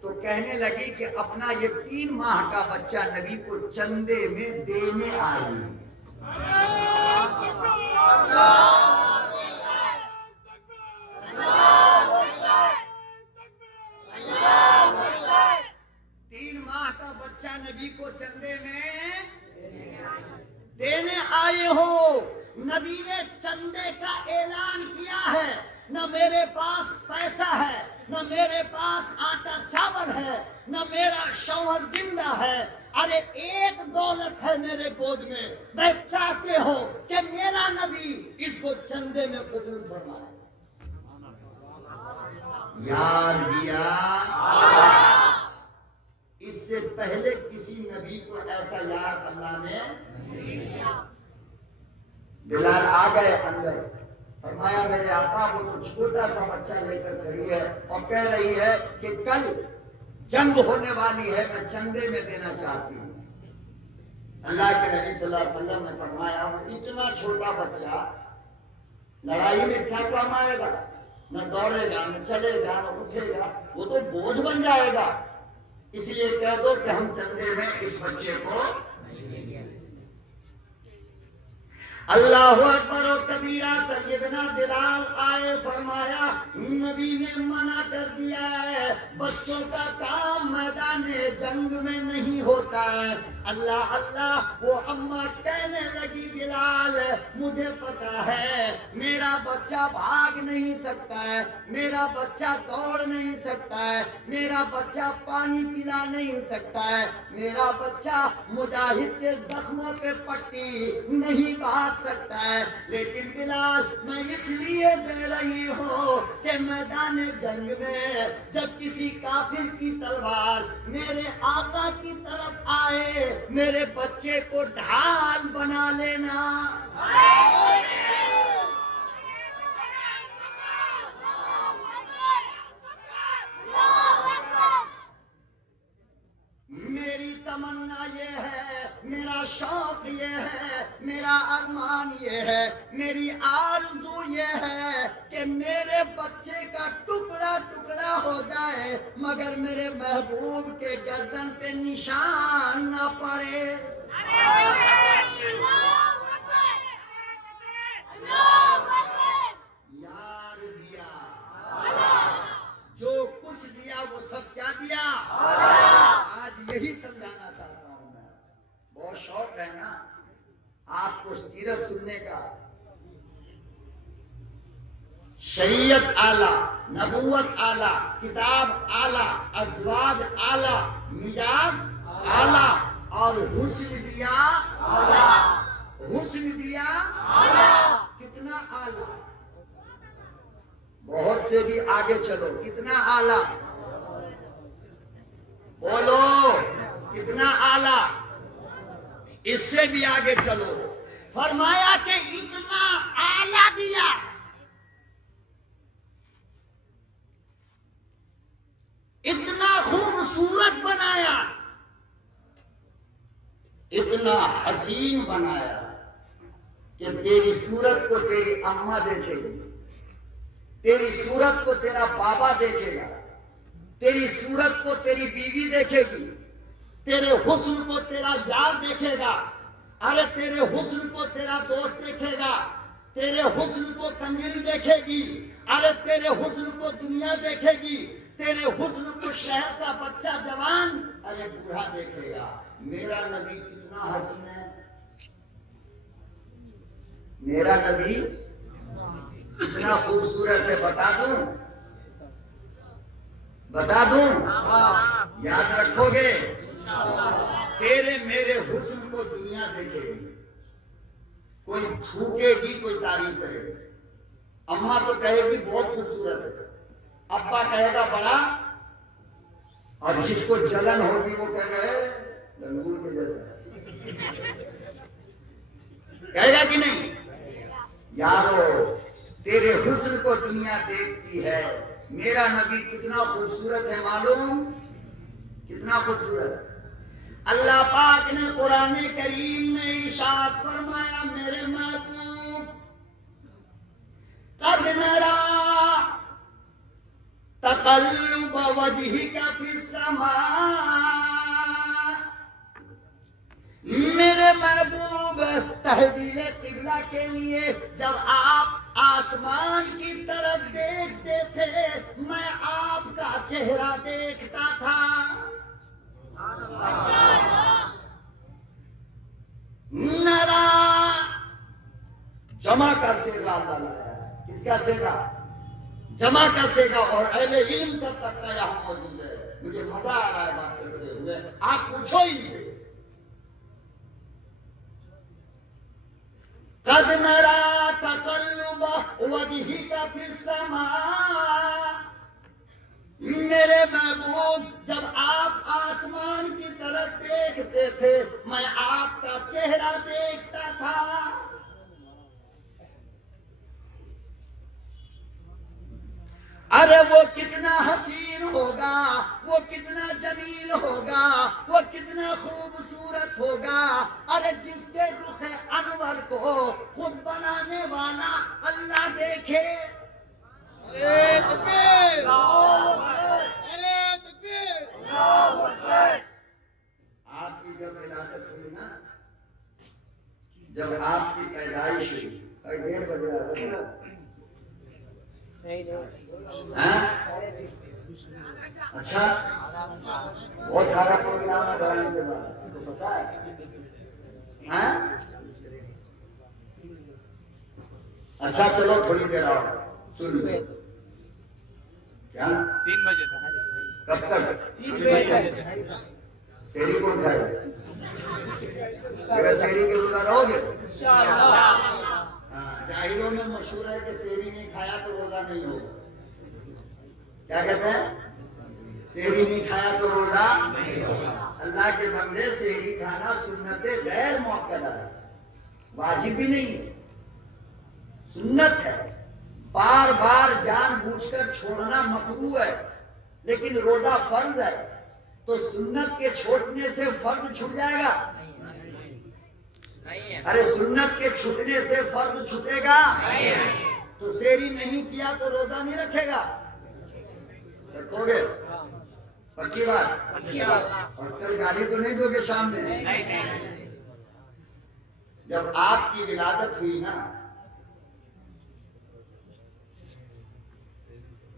تو کہنے لگی کہ اپنا یہ 3 ماہ کا بچہ نبی کو چندے میں دینے آئی. کا بچہ نبی کو چندے میں دینے آئے ہو. نبی نے چندے کا اعلان کیا ہے. نہ میرے پاس پیسہ ہے، نہ میرے پاس آٹا چاول ہے، نہ میرا شوہر زندہ ہے. ارے ایک دولت ہے میرے گود میں چاہتے ہو کہ میرا نبی اس کو چندے میں قبول فرمائے. یار دیا اس سے پہلے کسی نبی کو ایسا یار اللہ نے. بلال آ گئے اندر، فرمایا میرے آقا وہ تو چھوٹا سا بچہ لے کر کھڑی ہے اور کہہ رہی ہے کہ کل جنگ ہونے والی ہے، میں چندے میں دینا چاہتی ہوں. اللہ کے نبی صلی اللہ علیہ وسلم نے فرمایا اتنا چھوٹا بچہ لڑائی میں کیا کام آئے گا؟ نہ دوڑے گا، نہ چلے گا، نہ اٹھے گا، وہ تو بوجھ بن جائے گا. اس لیے کہہ دو کہ ہم چندے میں اس بچے کو. اللہ اکبر و کبیرہ. سیدنا بلال آئے، فرمایا نبی نے منع کر دیا ہے، بچوں کا کام میدان جنگ میں نہیں ہوتا ہے. اللہ اللہ. وہ اماں کہنے لگی بلال مجھے پتا ہے میرا بچہ بھاگ نہیں سکتا ہے، میرا بچہ دوڑ نہیں سکتا ہے، میرا بچہ پانی پلا نہیں سکتا ہے، میرا بچہ مجاہد کے زخموں پہ پٹی نہیں باندھ سکتا ہے، لیکن بلال میں اس لیے دے رہی ہوں کہ میدان جنگ میں جب کسی کافر کی تلوار میرے آقا کی طرف آئے میرے بچے کو ڈھال بنا لینا. میری تمنا یہ ہے میرا شوق یہ ہے، میرا ارمان یہ ہے، میری آرزو یہ ہے کہ میرے بچے کا ٹکڑا ٹکڑا ہو جائے مگر میرے محبوب کے گردن پہ نشان نہ پڑے۔ یار دیا، جو کچھ دیا وہ سب کیا دیا؟ آج یہی سمجھانا چاہتا ہوں میں۔ بہت شوق ہے نا آپ کو سیرت سننے کا۔ شریعت اعلیٰ، نبوت اعلیٰ، کتاب اعلیٰ، ازواج اعلیٰ، مزاج اعلیٰ، اور حسن دیا حسن دیا کتنا اعلیٰ؟ بہت سے بھی آگے چلو، کتنا اعلیٰ؟ بولو کتنا اعلیٰ؟ اس سے بھی آگے چلو، فرمایا کہ اتنا اعلیٰ دیا، اتنا خوبصورت بنایا، اتنا حسین بنایا کہ تیری صورت کو تیری اماں دیکھے گی، تیری صورت کو تیرا بابا دیکھے گا، تیری صورت کو تیری بیوی دیکھے گی، تیرے حسن کو تیرا یار دیکھے گا، ارے تیرے حسن کو تیرا دوست دیکھے گا، تیرے حسن کو کنجری دیکھے گی، ارے تیرے حسن کو دنیا دیکھے گی، تیرے حسن کو شہر کا بچہ جوان ارے بوڑھا دیکھے گا۔ میرا نبی کتنا حسین ہے، میرا نبی اتنا خوبصورت ہے، بتا دوں یاد رکھو گے؟ تیرے میرے حسن کو دنیا دیکھے گی، کوئی تھوکے گی، کوئی تعریف کرے گی۔ اماں تو کہے گی بہت خوبصورت ہے، ابا کہے گا بڑا، اور جس کو جلن ہوگی وہ کہے گا لنگور کے جیسا، کہے گا کہ نہیں؟ یارو تیرے حسن کو دنیا دیکھتی ہے، میرا نبی کتنا خوبصورت ہے معلوم؟ کتنا خوبصورت؟ اللہ پاک نے قرآن کریم میں ارشاد فرمایا، میرے محبوب قد نرا تقلب وجہک فی السماء، میرے محبوب تحویل قبلہ کے لیے جب آپ آسمان کی طرف دیکھتے تھے میں آپ کا چہرہ دیکھتا تھا۔ نرا جمع کا سیگا لایا، کس کا سیگا؟ جمع کا سیگا، اور اہل علم کا تقریر یہاں موجود ہے۔ مجھے مزہ آ رہا ہے بات کرتے ہوئے، آپ پوچھو ان سے۔ قد نرا تقلب وجہک فی السماء، میرے محبوب جب آپ آسمان کی طرف دیکھتے تھے میں آپ کا چہرہ دیکھتا تھا۔ ارے وہ کتنا حسین ہوگا، وہ کتنا جمیل ہوگا، وہ کتنا خوبصورت ہوگا، ارے جس کے رخ انور کو خود بنانے والا اللہ دیکھے۔ ارے تکبیر، ارے تکبیر، آپ کی جب ولادت ہوئی نا، جب آپ کی پیدائش ہوئی، 1:30 بجے رہا اچھا بہت سارا پروگرام ہے بڑھانے کے بعد تو پتا ہے۔ اچھا چلو تھوڑی دیر آؤ سن لو۔ کیا 3 بجے کب تک؟ سیری کون کھائے گا؟ اگر سیری کے روزہ رہو گے جاہلوں میں مشہور ہے کہ سیری نہیں کھایا تو روزہ نہیں ہوگا۔ کیا کہتے ہیں؟ سیری نہیں کھایا تو روزہ نہیں ہوگا۔ اللہ کے بندے سیری کھانا سنت غیر مؤکدہ ہے، واجب بھی نہیں ہے، سنت ہے۔ بار بار جان بوجھ کر چھوڑنا مکروہ ہے، لیکن روزہ فرض ہے، تو سنت کے چھوڑنے سے فرض چھوٹ جائے گا؟ ارے سنت کے چھٹنے سے فرض چھٹے گا؟ تو سحری نہیں کیا تو روزہ نہیں رکھے گا؟ رکھو گے؟ پکی بات؟ اور کل گالی تو نہیں دو گے شام میں؟ جب آپ کی ولادت ہوئی نا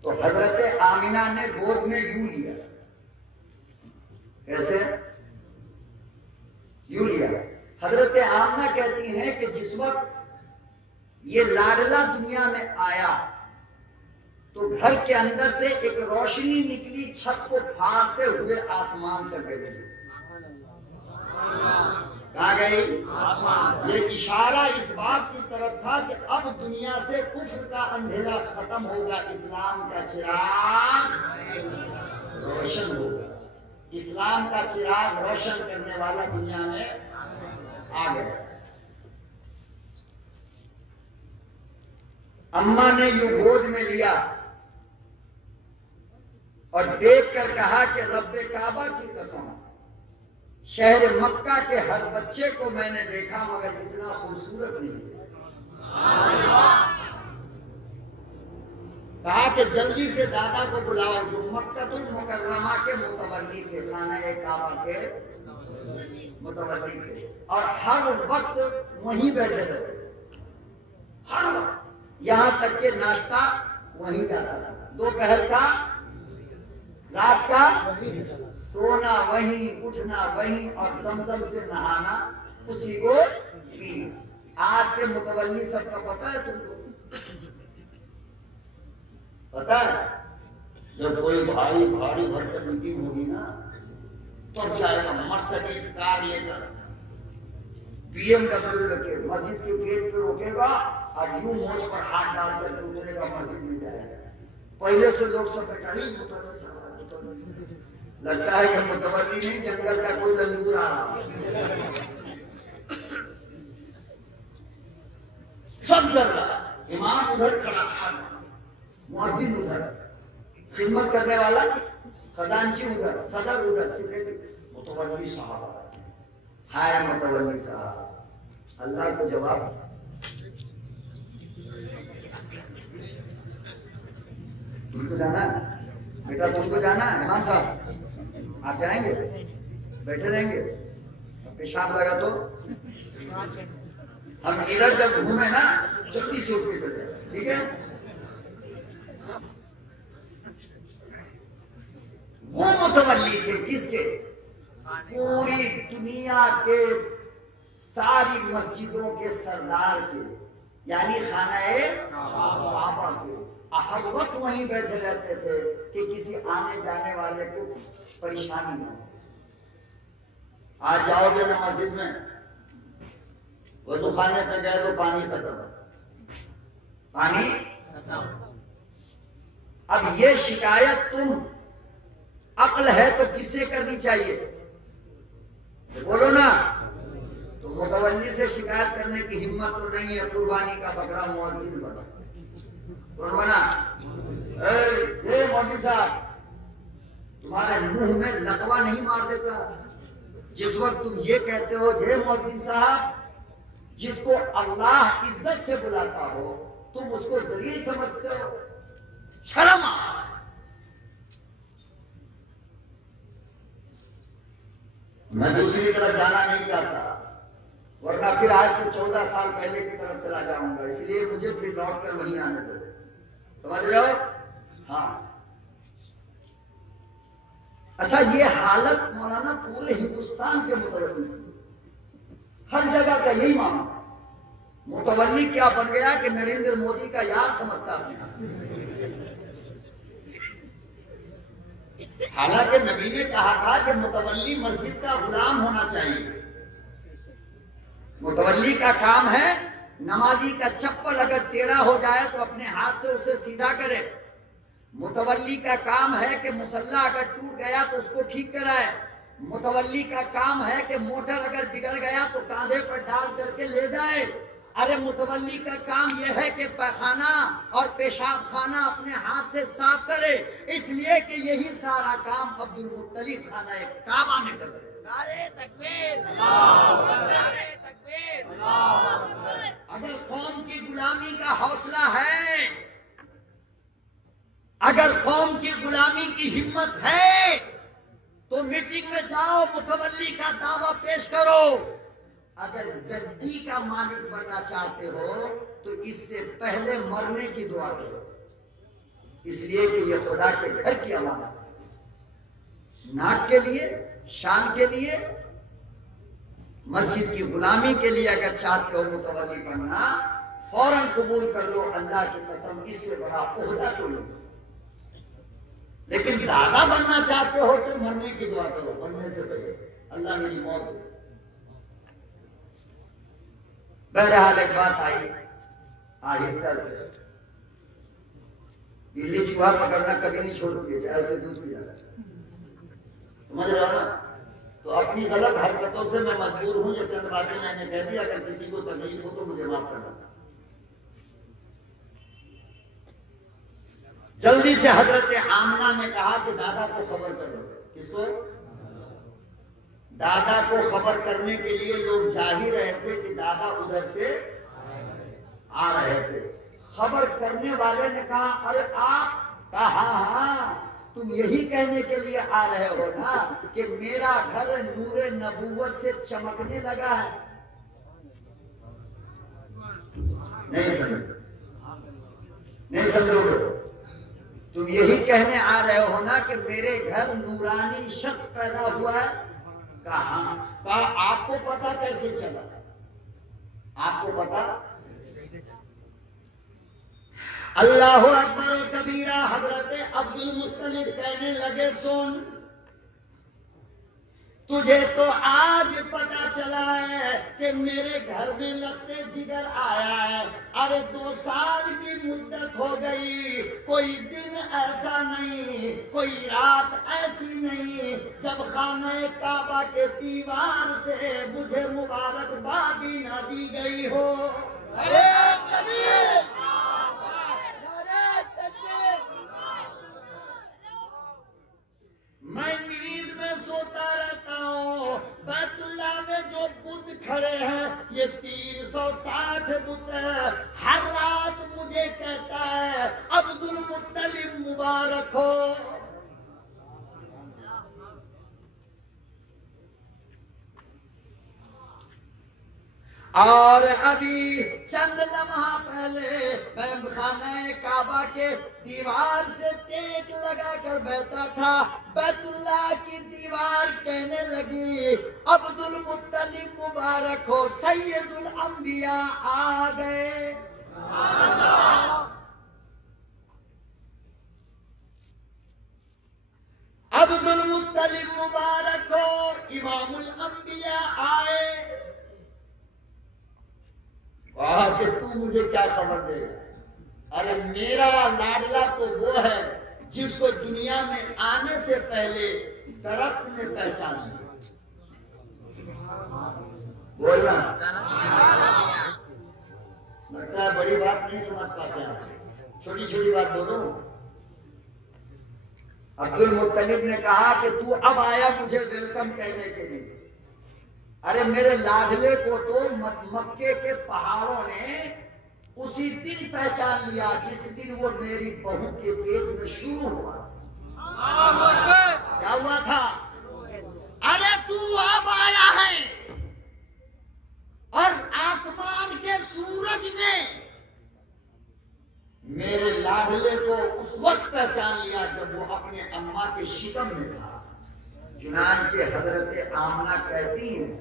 تو حضرت آمینہ نے گود میں یوں لیا. کیسے؟ یوں لیا. حضرت آمنہ کہتی ہیں کہ جس وقت یہ لاڈلا دنیا میں آیا تو گھر کے اندر سے ایک روشنی نکلی، چھت کو پھاڑتے ہوئے آسمان تک گئی. کہاں گئی؟ یہ اشارہ اس بات کی طرف تھا کہ اب دنیا سے کفر کا اندھیرا ختم ہوگا، اسلام کا چراغ روشن ہوگا. اسلام کا چراغ روشن کرنے والا دنیا میں آ گیا. اماں نے یوں گود میں لیا اور دیکھ کر کہا کہ رب کعبہ کی قسم، شہر مکہ کے ہر بچے کو میں نے دیکھا مگر اتنا خوبصورت نہیں. کہا کہ جلدی سے دادا کو بلاؤ جو مکہ المکرمہ کے متولی تھے، خانہ کعبہ کے متولی تھے، اور ہر وقت وہیں بیٹھے رہتے. ہر وقت، یہاں تک کہ ناشتہ وہیں جاتا تھا، دوپہر کا، رات کا سونا وہیں، اٹھنا وہیں، اور زمزم سے نہانا اسی کو پینا. آج کے متولی سب کا پتہ ہے تم کو؟ پتہ ہے؟ جب کوئی بھائی بھاری بھر کر میٹنگ ہوگی نا تو جائے گا مرسڈیز کار لے کر، بی ایم ڈبلیو لے کے مسجد کے گیٹ پہ روکے گا اور یوں مونچھ پر ہاتھ ڈال کر کے اترے گا، مسجد میں جائے گا. پہلے سے لوگ سب بیٹھا متولی صاحب لگتا ہے کہ متولی نہیں، جنگل کا کوئی لنگور آ رہا. سب ڈر رہا، امام ادھر کھڑا تھا، مؤذن ادھر، خدمت کرنے والا خزانچی ادھر، صدر ادھر، سیکریٹری. متولی صاحب، ہائے متولی صاحب، اللہ کو جواب. تم کو جانا ہے بیٹا، تم کو جانا ہے امام صاحب، آپ جائیں گے؟ بیٹھے رہیں گے؟ پیشاب لگا تو ہم ادھر جب گھومے نا جلدی سے اٹھ کے چلے جائیں، ٹھیک ہے؟ وہ متولی تھے کس کے؟ پوری دنیا کے ساری مسجدوں کے سردار کے، یعنی خانہ کعبہ کے. ہر وقت وہیں بیٹھے رہتے تھے کہ کسی آنے جانے والے کو پریشانی نہ ہو. آج جاؤ گے نا مسجد میں، وضو خانے پہ گئے تو پانی ختم، پانی ختم. اب یہ شکایت تم، عقل ہے تو کس سے کرنی چاہیے؟ بولو نا. تو متولی سے شکایت کرنے کی ہمت تو نہیں ہے. قربانی کا بکرا مؤذن بنا، بنا یہ مولوی صاحب تمہارے منہ میں لقوا نہیں مار دیتا جس وقت تم یہ کہتے ہو یہ مؤذن صاحب جس کو اللہ عزت سے بلاتا ہو تم اس کو ذلیل سمجھتے ہو؟ شرم آ. میں دوسری طرف جانا نہیں چاہتا، ورنہ پھر آج سے 14 سال پہلے کی طرف چلا جاؤں گا، اس لیے مجھے پھر لوٹ کر وہیں آنے دو. سمجھ رہے ہو؟ ہاں. اچھا، یہ حالت مولانا پورے ہندوستان کے متولی، ہر جگہ کا یہی معاملہ. متولی کیا بن گیا کہ نریندر مودی کا یار سمجھتا اپنا. حالانکہ نبی نے کہا تھا کہ متولی مسجد کا غلام ہونا چاہیے. متولی کا کام ہے نمازی کا چپل اگر ٹیڑھا ہو جائے تو اپنے ہاتھ سے اسے سیدھا کرے. متولی کا کام ہے کہ مصلی اگر ٹوٹ گیا تو اس کو ٹھیک کرائے. متولی کا کام ہے کہ موٹر اگر بگڑ گیا تو کاندھے پر ڈال کر کے لے جائے. ارے متولی کا کام یہ ہے کہ پیخانہ اور پیشاب خانہ اپنے ہاتھ سے صاف کرے، اس لیے کہ یہی سارا کام عبد المطلب خانہ کعبہ میں کرتے۔ نعرہ تکبیر، نعرہ تکبیر، اگر قوم کی غلامی کا حوصلہ ہے، اگر قوم کی غلامی کی ہمت ہے تو میٹنگ میں جاؤ، متولی کا دعویٰ پیش کرو۔ اگر گدی کا مالک بننا چاہتے ہو تو اس سے پہلے مرنے کی دعا کرو، اس لیے کہ یہ خدا کے گھر کی امانت ہے۔ ناک کے لیے، شان کے لیے، مسجد کی غلامی کے لیے اگر چاہتے ہو متولی بننا، فوراً قبول کر لو، اللہ کی قسم اس سے بڑا عہدہ کوئی نہیں۔ لیکن دادا بننا چاہتے ہو تو مرنے کی دعا کرو، بننے سے پہلے اللہ میری موت دے۔ بہرحال ایک بات آئی آہستہ سے، بلی چوہا پکڑنا کبھی نہیں چھوڑتی ہے، چاہے اسے دودھ پی جاتا ہے، سمجھ رہا ہو نا؟ تو اپنی غلط حرکتوں سے میں مجبور ہوں، یہ چند باتیں میں نے کہہ دی، اگر کسی کو تکلیف ہو تو مجھے معاف کرنا۔ جلدی سے حضرت آمنہ نے کہا کہ دادا کو خبر کر دو۔ کس کو؟ دادا کو خبر کرنے کے لیے لوگ جا ہی رہے تھے کہ دادا ادھر سے آ رہے تھے۔ خبر کرنے والے نے کہا ارے آپ؟ کہا ہاں ہاں، تم یہی کہنے کے لیے آ رہے ہو نا کہ میرا گھر نور نبوت سے چمکنے لگا ہے؟ نہیں سمجھو گے؟ تم یہی کہنے آ رہے ہو نا کہ میرے گھر نورانی شخص پیدا ہوا ہے؟ کہا ہاں۔ کہا آپ کو پتا کیسے چلا؟ آپ کو پتا؟ اللہ اکبر و کبیرہ۔ حضرت عبد المطلب کہنے لگے سن، تجھے تو آج پتا چلا ہے کہ میرے گھر میں لگتے جگر آیا ہے، ارے 2 سال کی مدت ہو گئی، کوئی دن ایسا نہیں، کوئی رات ایسی نہیں جب خانہ کعبہ کے دیوار سے مجھے مبارکبادی نہ دی گئی ہو۔ نعرہ تکبیر، نعرہ تکبیر۔ میں نیند میں سوتا رہتا ہوں، بیت اللہ میں جو بت کھڑے ہیں یہ 360 بت ہے، ہر رات مجھے کہتا ہے عبد المطلب مبارک ہو۔ اور ابھی چند لمحہ پہلے میں خانہ کعبہ کے دیوار سے ٹیک لگا کر بیٹھا تھا، بیت اللہ کی دیوار کہنے لگی عبد المطلب مبارک ہو، سید الانبیاء آ گئے۔ عبد المطلب مبارک ہو، امام الانبیاء آئے۔ کہا کہ تو مجھے کیا خبر دے گا؟ ارے میرا لاڈلا تو وہ ہے جس کو دنیا میں آنے سے پہلے درخت نے پہچان لیا۔ بولنا لگتا ہے بڑی بات نہیں سمجھ پاتے ہیں، چھوٹی چھوٹی بات بولو۔ عبد المطلب نے کہا کہ تو اب آیا مجھے ویلکم کہنے کے لیے؟ ارے میرے لاڈلے کو تو مکے کے پہاڑوں نے اسی دن پہچان لیا جس دن وہ میری بہو کے پیٹ میں شروع ہوا۔ کیا ہوا تھا؟ ارے تو اب آیا ہے اور آسمان کے سورج نے میرے لاڈلے کو اس وقت پہچان لیا جب وہ اپنے اماں کے شکم میں تھا۔ چنانچہ حضرت آمنہ کہتی ہیں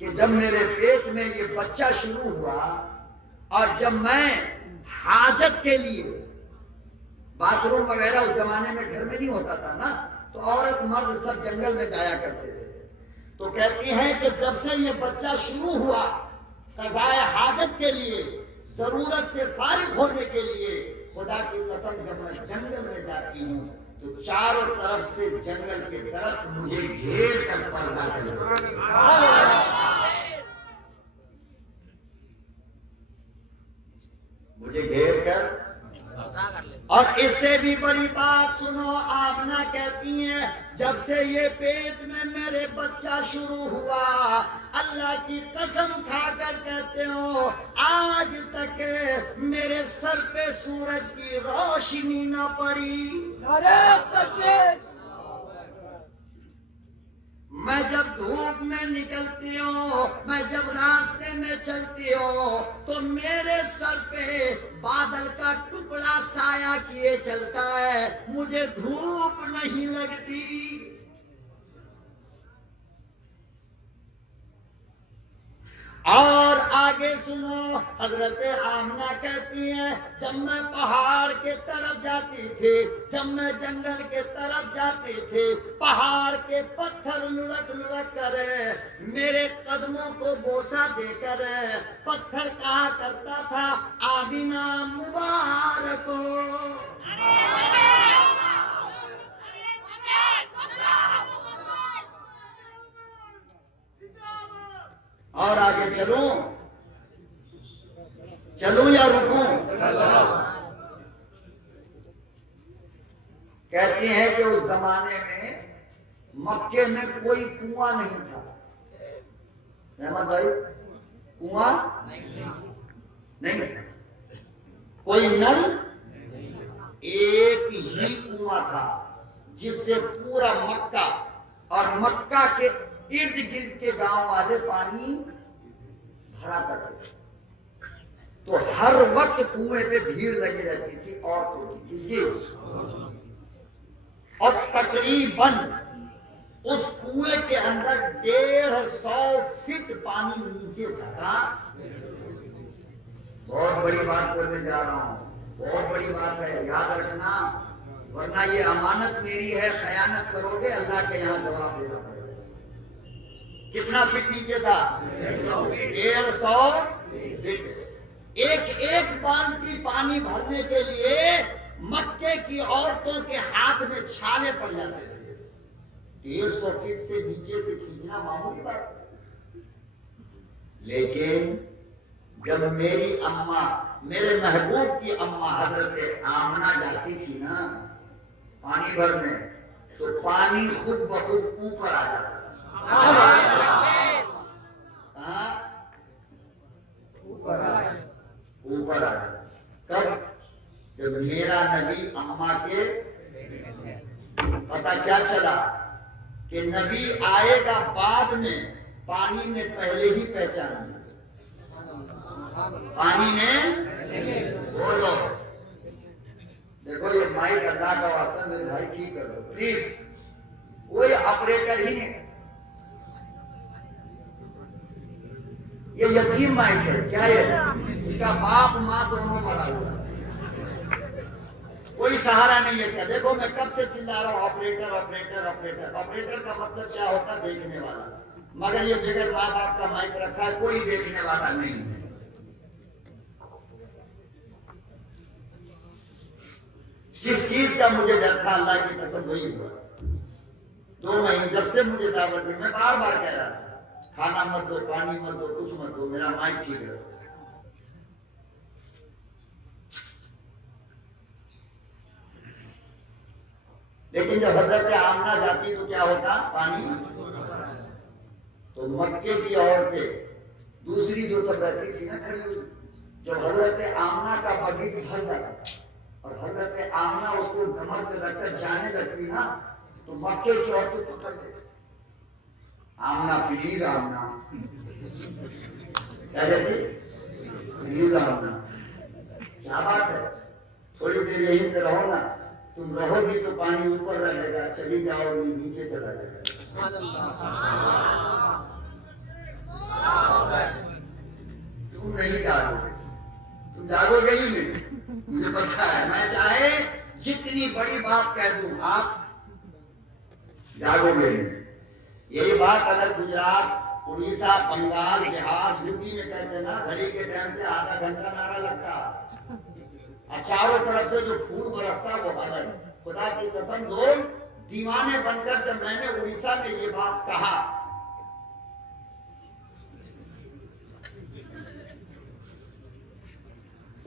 کہ جب میرے پیٹ میں یہ بچہ شروع ہوا اور جب میں حاجت کے لیے، باتھ روم وغیرہ اس زمانے میں گھر میں نہیں ہوتا تھا نا، تو عورت مرد سب جنگل میں جایا کرتے تھے، تو کہتی ہیں کہ جب سے یہ بچہ شروع ہوا قضائے حاجت کے لیے، ضرورت سے فارغ ہونے کے لیے، خدا کی قسم جب میں جنگل میں جاتی ہوں تو چاروں طرف سے جنگل کے درخت مجھے گھیر کر پردہ کرتے ہیں۔ مجھے گھیر کر. اور اس سے بھی بڑی بات سنو، آمنہ کہتی ہیں جب سے یہ پیٹ میں میرے بچہ شروع ہوا، اللہ کی قسم کھا کر کہتے ہو آج تک میرے سر پہ سورج کی روشنی نہ پڑی. نعرہ تکبیر. میں جب دھوپ میں نکلتی ہوں، میں جب راستے میں چلتی ہوں تو میرے سر پہ بادل کا ٹکڑا سایہ کیے چلتا ہے، مجھے دھوپ نہیں لگتی. اور آگے سنو، حضرت آمنہ کہتی ہیں جب میں پہاڑ کے طرف جاتی تھی، جب میں جنگل کے طرف جاتی تھی، پہاڑ کے پتھر لڑک لڑک کر میرے قدموں کو بوسہ دے کر پتھر کہا کرتا تھا آمنہ مبارک ہو. اور آگے چلوں یا رکوں؟ کہتے ہیں کہ اس زمانے میں مکے میں کوئی کنواں نہیں تھا. احمد بھائی، کنواں نہیں تھا، کوئی نل، ایک ہی کنواں تھا جس سے پورا مکہ اور مکہ کے ارد گرد کے گاؤں والے پانی بھرا کرتے تھے. تو ہر وقت کنویں پہ بھیڑ لگی رہتی تھی عورتوں کی. کس کی؟ اور تقریباً اس کنویں کے اندر 150 فٹ پانی نیچے تھا. بہت بڑی بات کرنے جا رہا ہوں، بہت بڑی بات ہے، یاد رکھنا، ورنہ یہ امانت میری ہے، خیانت کرو گے اللہ کے یہاں جواب دینا پڑے گا. کتنا فٹ نیچے تھا؟ 150 فٹ. ایک بالٹی پانی بھرنے کے لیے مکے کی عورتوں کے ہاتھ میں چھالے پڑ جاتے تھے. 150 فٹ سے نیچے سے کھینچنا معمولی بات ہے. لیکن جب میری اماں، میرے محبوب کی اماں حضرت آمنہ جاتی تھی نا پانی بھرنے، تو پانی خود بخود اوپر آ جاتا تھا. اوپر آ جاتا. کب؟ جب میرا نبی اماں کے پتا کیا چلا کہ نبی آئے گا بعد میں، پانی نے پہلے ہی پہچانا. پانی نے، بولو دیکھو یہ مائک اللہ کا واسطہ میرے بھائی ٹھیک کرو پلیز، کوئی آپریٹر ہی نہیں. یہ یتیم مائک ہے کیا؟ یہ اس کا باپ ماں دونوں مرا ہوا، کوئی سہارا نہیں ہے اس کا. دیکھو میں کب سے چلا رہا ہوں آپریٹر آپریٹر آپریٹر. آپریٹر کا مطلب کیا ہوتا ہے؟ دیکھنے والا. مگر یہ بغیر ماں باپ کا مائک رکھا ہے، کوئی دیکھنے والا نہیں ہے. جس چیز کا مجھے ڈر تھا اللہ کی قسم وہی ہوا. 2 مہینے جب سے مجھے دعوت دی، میں بار بار کہہ رہا تھا کھانا مت دو، پانی مت دو، کچھ مت دو، میرا مائک ٹھیک ہے. لیکن جب حضرت آمنہ جاتی تو کیا ہوتا؟ پانی. تو مکے کی عورتیں دوسری جو سب رہتی تھی نا کھڑی ہوئی، جب حضرت آمنہ کا بغیر بھر جاتا اور حضرت آمنہ اس کو گھمت میں رکھ کر جانے لگتی نا، تو مکے کی عورتیں پکڑ دیتی آمنہ پلیز آمنہ، کیا کہتی؟ پلیز آمنہ. کیا بات ہے، تھوڑی دیر یہیں پہ رہو نا، تم رہو گی تو پانی اوپر رہے گا، چلی جاؤ گی نیچے چلا جائے گا. تم نہیں جاگو گے، تم جاگو گے ہی نہیں، مجھے پتا ہے. میں چاہے جتنی بڑی بات کہہ دوں آپ جاگو گے نہیں. یہی بات اگر گجرات، اڑیسہ، بنگال، بہار، یوپی میں کہتے نا، گھڑی کے ٹائم سے آدھا گھنٹہ نعرہ لگتا، چاروں طرف سے جو پھول برستا وہ الگ. خدا کی قسم لوگ دیوانے بن کر جب میں نے اڑیسہ میں یہ بات کہا،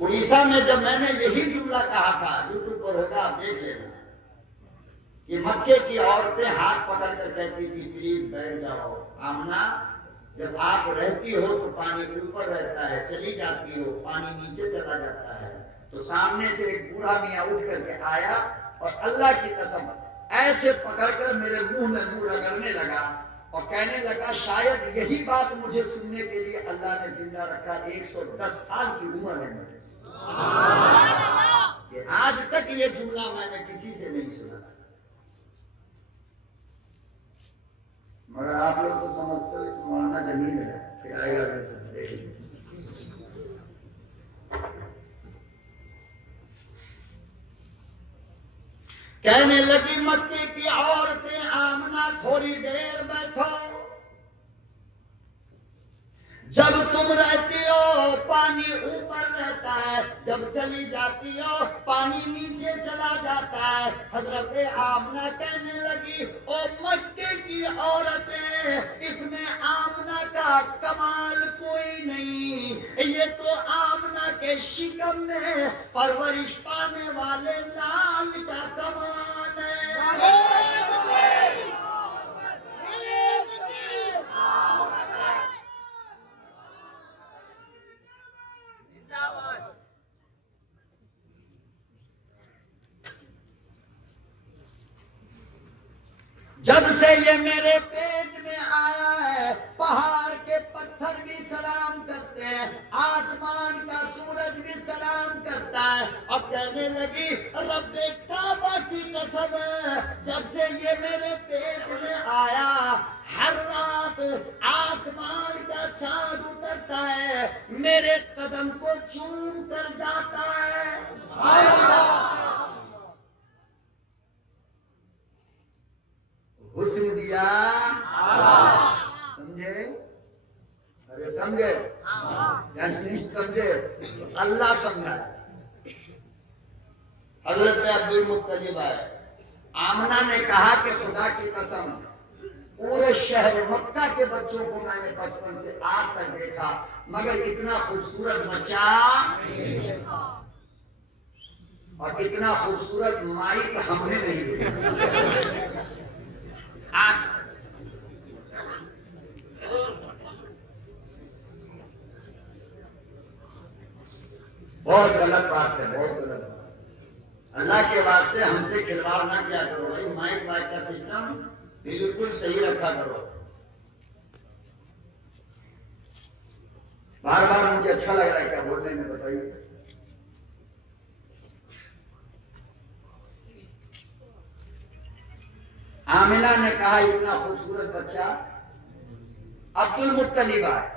اڑیسہ میں جب میں نے یہی جملہ کہا تھا، یوٹیوب پر ہوگا آپ دیکھ لینا، کہ مکے کی عورتیں ہاتھ پکڑ کر کہتی تھی پلیز بیٹھ جاؤ آمنہ، جب آپ رہتی ہو تو پانی اوپر رہتا ہے، چلی جاتی ہو پانی نیچے چلا جاتا ہے۔ تو سامنے سے ایک بوڑھا میاں اٹھ کر کے آیا اور اللہ کی قسم ایسے پکڑ کر میرے منہ میں منہ رگڑنے لگا اور کہنے لگا شاید یہی بات مجھے سننے کے لیے اللہ نے زندہ رکھا، 110 سال کی عمر ہے میری، کہ آج تک یہ جملہ میں نے کسی سے نہیں سنا۔ مگر آپ لوگ تو سمجھتے ہو کہ مولانا جمیل ہے، پھر آئے گا اگلے سے دیکھیں۔ کہنے لگی مکے کی عورتیں آمنہ تھوڑی دیر بیٹھو، جب تم رہتی ہو پانی اوپر رہتا ہے، جب چلی جاتی ہو پانی نیچے چلا جاتا ہے۔ حضرت آمنہ کہنے لگی او مکے کی عورتیں، اس میں آمنہ کا کمال کوئی نہیں، یہ تو آمنہ کے شکم میں پرورش پانے والے لال کا کمال ہے۔ جب سے یہ میرے پیٹ میں آیا ہے پہاڑ کے پتھر بھی سلام کرتے ہیں، آسمان کا سورج بھی سلام کرتا ہے۔ اور کہنے لگی رب کعبہ کی قسم ہے، جب سے یہ میرے پیٹ میں آیا ہر رات آسمان کا چاند اترتا ہے، میرے قدم کو چوم کر جاتا ہے۔ حسن دیا سمجھے؟ ارے سمجھے یعنی نہیں سمجھے؟ اللہ سمجھا۔ حضرت عبدالمطلب آئے، آمنہ نے کہا کہ خدا کی قسم پورے شہر مکہ کے بچوں کو میں نے بچپن سے آج تک دیکھا، مگر اتنا خوبصورت بچہ اور اتنا خوبصورت مائک ہم نے نہیں دیکھا آج تک۔ بہت غلط بات ہے، بہت غلط بات۔ اللہ کے واسطے ہم سے کھلواڑ نہ کیا کرو بھائی، مائک کا سسٹم بالکل صحیح رکھا کرو۔ بار بار مجھے اچھا لگ رہا ہے کیا بولنے میں، بتائیے۔ آمنہ نے کہا اتنا خوبصورت بچہ عبدالمطلب آئے۔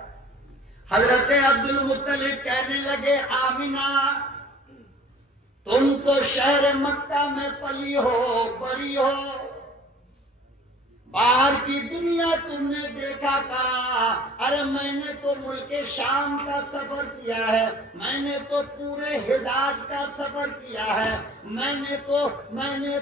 حضرت عبدالمطلب کہنے لگے آمنہ تم تو شہر مکہ میں پلی ہو، بڑی ہو، باہر کی دنیا تم نے دیکھا تھا، ارے میں نے تو ملک شام کا سفر کیا ہے، میں نے تو پورے حجاز کا سفر کیا ہے، میں نے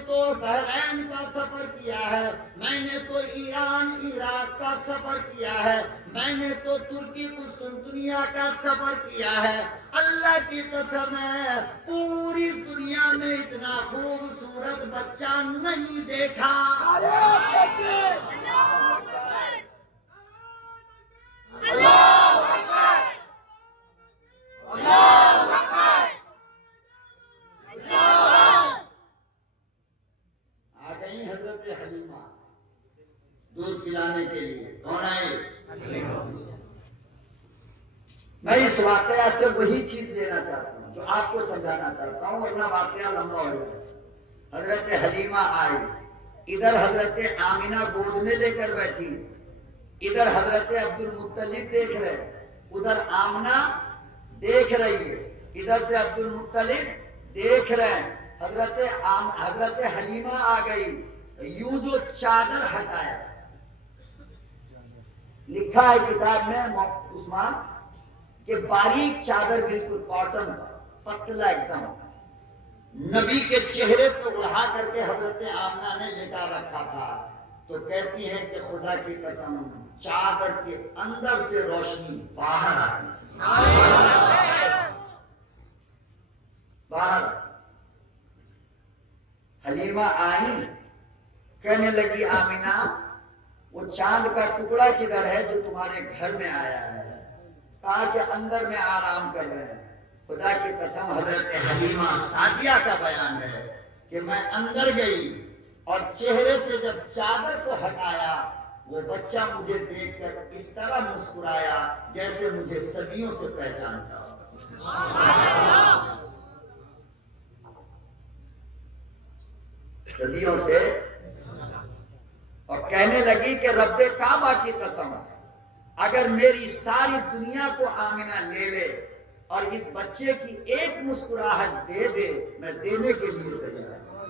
تو بحرین کا سفر کیا ہے، میں نے تو ایران عراق کا سفر کیا ہے، میں نے تو ترکی قسطنطنیہ کا سفر کیا ہے۔ اللہ کی قسم ہے پوری دنیا میں اتنا خوبصورت بچہ نہیں دیکھا۔ آ گئی حضرت حلیمہ دودھ پلانے کے لیے، کون آئے؟ میں اس واقعہ سے وہی چیز لینا چاہتا ہوں جو آپ کو سمجھانا چاہتا ہوں، ورنہ واقعہ لمبا ہو جائے۔ حضرت حلیمہ آئی، ادھر حضرت آمنہ گود میں لے کر بیٹھی، ادھر حضرت عبدالمطلب دیکھ رہے، ادھر آمنہ دیکھ رہی ہے، ادھر سے عبدالمطلب دیکھ رہے ہیں۔ حضرت حلیمہ آ گئی، یوں جو چادر ہٹایا، لکھا ہے کتاب میں عثمان کہ باریک چادر بالکل کاٹن کا پتلا ایک دم نبی کے چہرے پر اڑا کر کے حضرت آمنہ نے لٹا رکھا تھا، تو کہتی ہے کہ خدا کی قسم چادر کے اندر سے روشنی باہر آتی، باہر حلیمہ آئی، کہنے لگی آمینہ وہ چاند کا ٹکڑا کدھر ہے جو تمہارے گھر میں آیا ہے؟ کہا کہ اندر میں آرام کر رہے ہیں۔ خدا کی قسم حضرت حلیمہ سعدیہ کا بیان ہے کہ میں اندر گئی اور چہرے سے جب چادر کو ہٹایا، وہ بچہ مجھے دیکھ کر اس طرح مسکرایا جیسے مجھے صدیوں سے پہچانتا ہو۔ صدیوں سے، اور کہنے لگی کہ رب کعبہ کی قسم اگر میری ساری دنیا کو آمینہ لے لے اور اس بچے کی ایک مسکراہٹ دے دے، میں دینے کے لیے تیار ہوں۔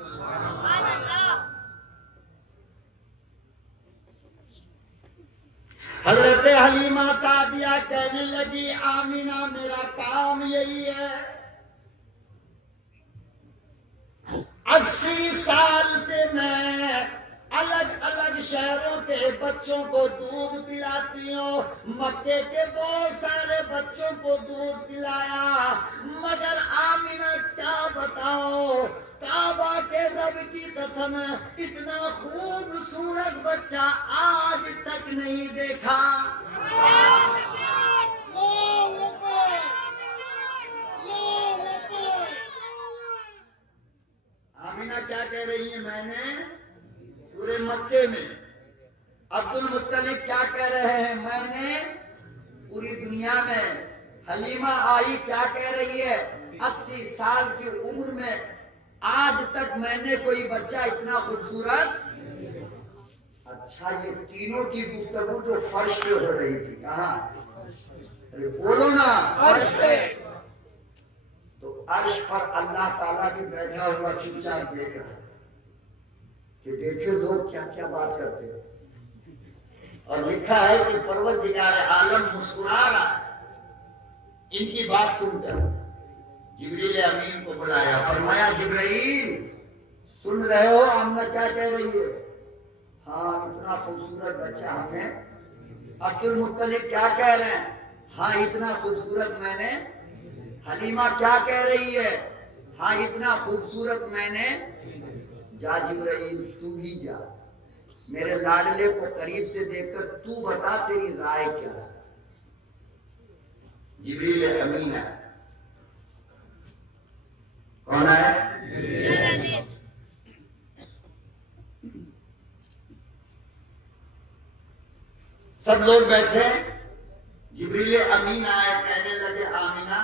حضرت حلیمہ سعدیہ کہنے لگی آمینہ میرا کام یہی ہے، 80 سال سے میں الگ الگ شہروں کے بچوں کو دودھ پلاتی ہوں، مکے کے بہت سارے بچوں کو دودھ پلایا، مگر آمینہ کیا بتاؤ، کعبہ کے رب کی قسم اتنا خوبصورت بچہ آج تک نہیں دیکھا۔ آمینہ کیا کہہ رہی ہے؟ میں نے پورے مکے میں، عبد المطلب کیا کہہ رہے ہیں؟ میں نے پوری دنیا میں۔ حلیمہ آئی کیا کہہ رہی ہے؟ 80 سال کی عمر میں آج تک میں نے کوئی بچہ اتنا خوبصورت۔ اچھا یہ تینوں کی گفتگو جو فرش پہ ہو رہی تھی، کہاں؟ ارے بولو نا، فرش پہ۔ تو عرش پر اللہ تعالیٰ بھی بیٹھا ہوا چپ چاپ دیکھ رہا ہے کہ دیکھے لوگ کیا کیا بات کرتے ہیں، اور لکھا ہے کہ پروردگار عالم مسکرا رہا ہے ان کی بات سن کر۔ جبریل امین کو بلایا، فرمایا جبرائیل سن رہے ہو آمنہ کیا کہہ رہی ہے؟ ہاں اتنا خوبصورت بچہ ہمیں۔ عبد المطلب کیا کہہ رہے ہیں؟ ہاں اتنا خوبصورت میں نے۔ حلیمہ کیا کہہ رہی ہے؟ ہاں اتنا خوبصورت میں نے۔ جا جبرائیل تو بھی جا، میرے لاڈلے کو قریب سے دیکھ کر تو بتا تیری رائے کیا ہے۔ جبریل امین ہے۔ کون ہے؟ سب لوگ بیٹھے، جبریل امین آئے، کہنے لگے آمینہ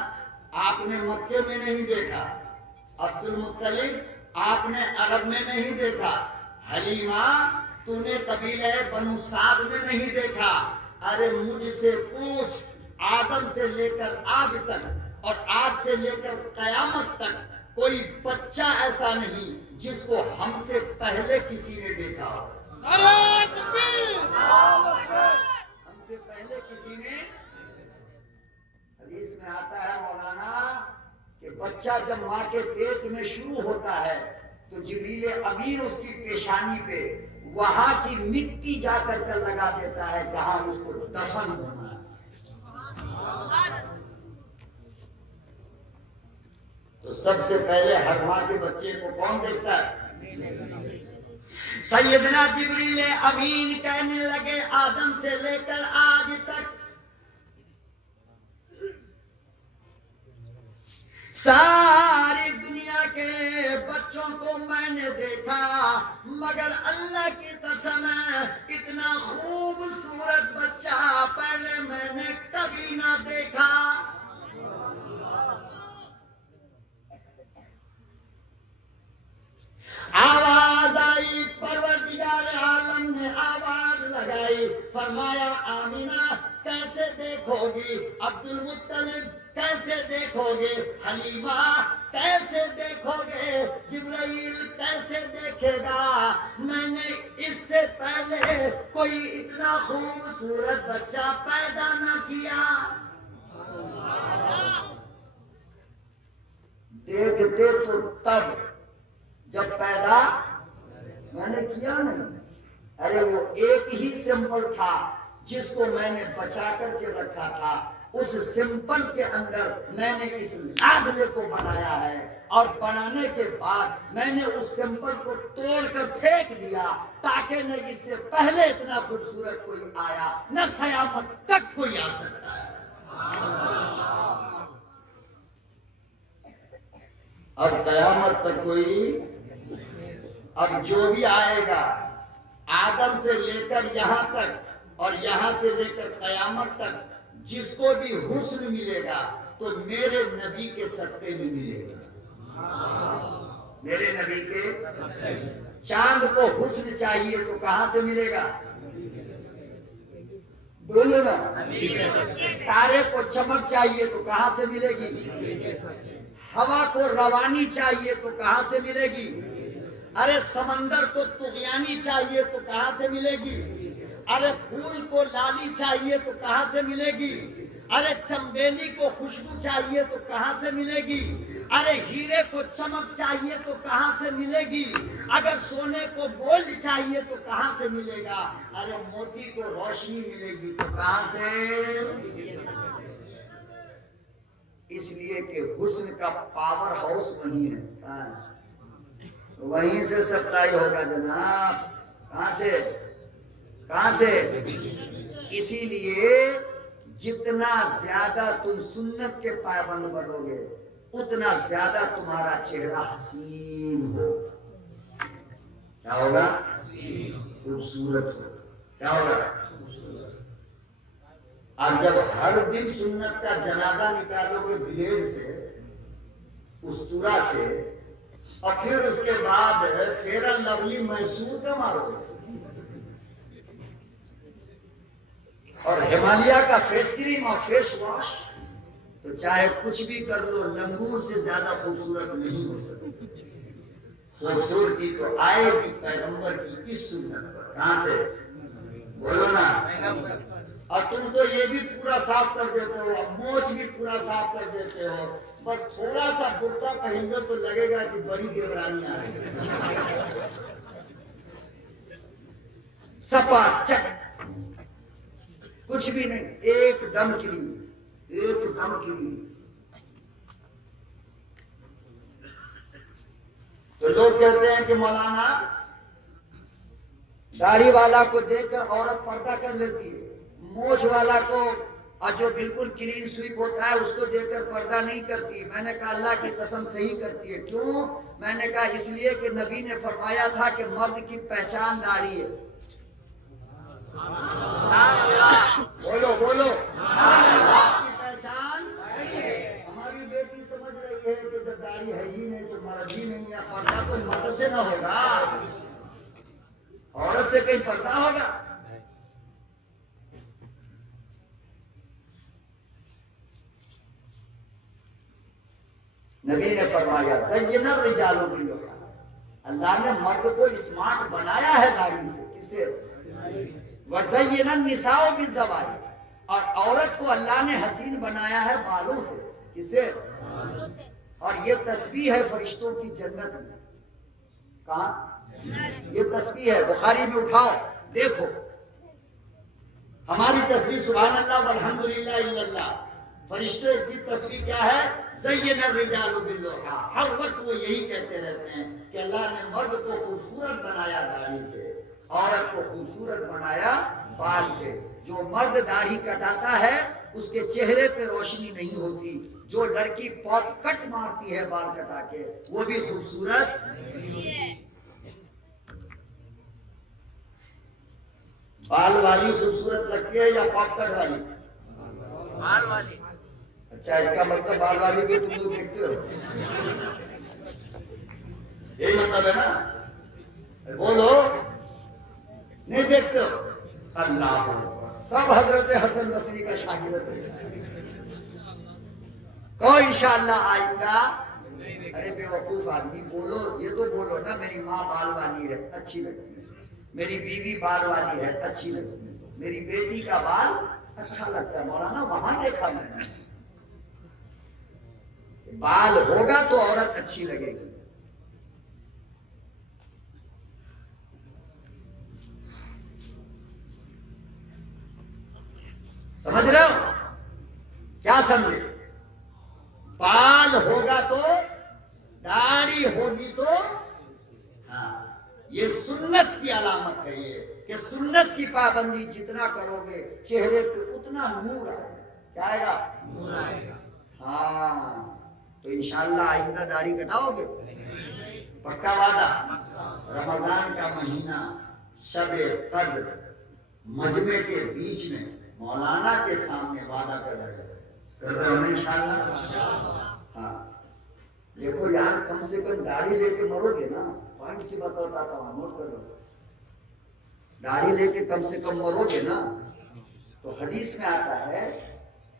آپ نے مکے میں نہیں دیکھا، عبد المطلب آپ نے عرب میں نہیں دیکھا، حلیمہ تو نے قبیلہ بنو سعد میں نہیں دیکھا، ارے مجھ سے پوچھ، آدم سے لے کر آج تک اور آج سے لے کر قیامت تک کوئی بچہ ایسا نہیں جس کو ہم سے پہلے کسی نے دیکھا ہو۔ ہم سے پہلے کسی نے، حدیث میں آتا ہے مولانا کہ بچہ جب ماں کے پیٹ میں شروع ہوتا ہے تو جبریل امین اس کی پیشانی پہ وہاں کی مٹی جا کر لگا دیتا ہے جہاں اس کو دفن ہونا ہے۔ تو سب سے پہلے ہر ماں کے بچے کو کون دیکھتا ہے؟ سیدنا جبریل امین کہنے لگے آدم سے لے کر آج تک ساری دنیا کے بچوں کو میں نے دیکھا، مگر اللہ کی قسم اتنا خوبصورت بچہ پہلے میں نے کبھی نہ دیکھا۔ آواز آئی، پروردگار عالم نے آواز لگائی، فرمایا آمینہ کیسے دیکھو گی؟ عبد المطلب کیسے دیکھو گے؟ حلیمہ کیسے دیکھو گے؟ جبرائیل کیسے دیکھے گا؟ میں نے اس سے پہلے کوئی اتنا خوبصورت بچہ پیدا نہ کیا۔ دیکھتے تو تب جب پیدا میں نے کیا نہیں۔ ارے وہ ایک ہی سمبل تھا جس کو میں نے بچا کر کے رکھا تھا، اس سمپل کے اندر میں نے اس لاڈلے کو بنایا ہے، اور بنانے کے بعد میں نے اس سمپل کو توڑ کر پھینک دیا تاکہ نہ اس سے پہلے اتنا خوبصورت کوئی آیا، نہ قیامت تک کوئی آ سکتا ہے۔ اب قیامت تک کوئی، اب جو بھی آئے گا آدم سے لے کر یہاں تک اور یہاں سے لے کر قیامت تک جس کو بھی حسن ملے گا تو میرے نبی کے صدقے میں ملے گا، میرے نبی کے۔ چاند کو حسن چاہیے تو کہاں سے ملے گا؟ بولو نا۔ تارے کو چمک چاہیے تو کہاں سے ملے گی؟ ہوا کو روانی چاہیے تو کہاں سے ملے گی؟ ارے سمندر کو طغیانی چاہیے تو کہاں سے ملے گی؟ ارے پھول کو لالی چاہیے تو کہاں سے ملے گی؟ ارے چمبیلی کو خوشبو چاہیے تو کہاں سے ملے گی؟ ارے ہیرے کو چمک چاہیے تو کہاں سے ملے گی؟ اگر سونے کو گولڈ چاہیے تو کہاں سے ملے گا؟ ارے موتی کو روشنی ملے گی تو کہاں سے؟ اس لیے کہ حسن کا پاور ہاؤس وہیں ہے، وہیں سے سپلائی ہوگا جناب۔ کہاں سے؟ کہاں سے؟ اسی لیے جتنا زیادہ تم سنت کے پابند بنو گے اتنا زیادہ تمہارا چہرہ حسین ہوگا۔ کیا ہوگا؟ خوبصورت ہوگا۔ کیا ہوگا؟ اب جب ہر دن سنت کا جنازہ نکالو گے بلیڈ سے، اس چورا سے، اور پھر اس کے بعد فیئر اینڈ لولی میسور کا مارو گے اور ہمالیہ کا فیس کریم اور فیس واش، تو چاہے کچھ بھی کر لو لنگور سے زیادہ خوبصورت نہیں ہو سکتی۔ خوبصورتی تو آئے گی پیغمبر کی اس سنت پر۔ کہاں سے؟ بولو نا۔ اور تم تو یہ بھی پورا صاف کر دیتے ہو، موچ بھی پورا صاف کر دیتے ہو، بس تھوڑا سا برقع پہن لو تو لگے گا کہ بڑی دیورانی آ رہی ہے۔ سپا چک، کچھ بھی نہیں، ایک دم کلین، ایک دم کلین۔ تو لوگ کہتے ہیں کہ مولانا داڑھی والا کو دیکھ کر عورت پردہ کر لیتی ہے، موچھ والا کو اور جو بالکل کلین سویپ ہوتا ہے اس کو دیکھ کر پردہ نہیں کرتی۔ میں نے کہا اللہ کی قسم صحیح کرتی ہے۔ کیوں؟ میں نے کہا اس لیے کہ نبی نے فرمایا تھا کہ مرد کی پہچان داڑھی ہے۔ بولو بولو، مرد کی پہچان۔ ہماری بیٹی سمجھ رہی ہے کہ جب داڑھی ہے ہی نہیں تو مرد ہی نہیں ہے، پردہ تو مرد سے نہ ہوگا، عورت سے کہیں پردہ ہوگا؟ نبی نے فرمایا زین الرجال باللحیٰ، اللہ نے مرد کو اسمارٹ بنایا ہے داڑھی سے۔ کس سے؟ وزین النساء بالزواج، اور عورت کو اللہ نے حسین بنایا ہے بالوں سے۔ کس سے؟ اور یہ تسبیح ہے فرشتوں کی جنت میں۔ کہاں؟ یہ تسبیح ہے، بخاری میں اٹھاؤ دیکھو، ہماری تسبیح سبحان اللہ والحمدللہ الا اللہ، فرشتے کی تسبیح کیا ہے؟ زین الرجال باللحیٰ۔ ہر وقت وہ یہی کہتے رہتے ہیں کہ اللہ نے مرد کو خوبصورت بنایا داڑھی سے، عورت کو خوبصورت بنایا بال سے۔ جو مرد داڑھی کٹاتا ہے اس کے چہرے پہ روشنی نہیں ہوتی، جو لڑکی پاپ کٹ مارتی ہے بال کٹا کے وہ بھی خوبصورت۔ بال والی خوبصورت لگتی ہے یا پاپ کٹ والی؟ بال والی۔ اچھا، اس کا مطلب بال والی بھی تم لوگ دیکھتے ہو، یہی مطلب ہے نا؟ بولو، نہیں دیکھتے ہو؟ اللہ اکبر، سب حضرت حسن بصری کا شاگرد ہے۔ کو انشاءاللہ آئیں گا؟ ارے بے وقوف آدمی، بولو، یہ تو بولو نا میری ماں بال والی ہے اچھی لگتی ہے، میری بیوی بال والی ہے اچھی لگتی ہے، میری بیٹی کا بال اچھا لگتا ہے۔ مولانا وہاں دیکھا میں نے، بال ہوگا تو عورت اچھی لگے گی۔ سمجھ رہے ہو؟ کیا سمجھے؟ بال ہوگا تو داڑھی ہوگی تو ہاں، یہ سنت کی علامت ہے یہ کہ سنت کی پابندی جتنا کرو گے چہرے پہ اتنا نور آئے گا. کیا آئے گا؟ نور آئے گا. ہاں تو انشاءاللہ آئندہ داڑھی کٹاؤ گے؟ پکا وعدہ. رمضان کا مہینہ، شب قدر، مجمع کے بیچ میں مولانا کے سامنے وعدہ کر رہے ہیں انشاءاللہ. ہاں دیکھو یار، کم سے کم داڑھی لے کے مرو گے نا. پوائنٹ کی بات بتاتا ہوں، نوٹ کر لو. داڑھی لے کے کم سے کم مرو گے نا تو حدیث میں آتا ہے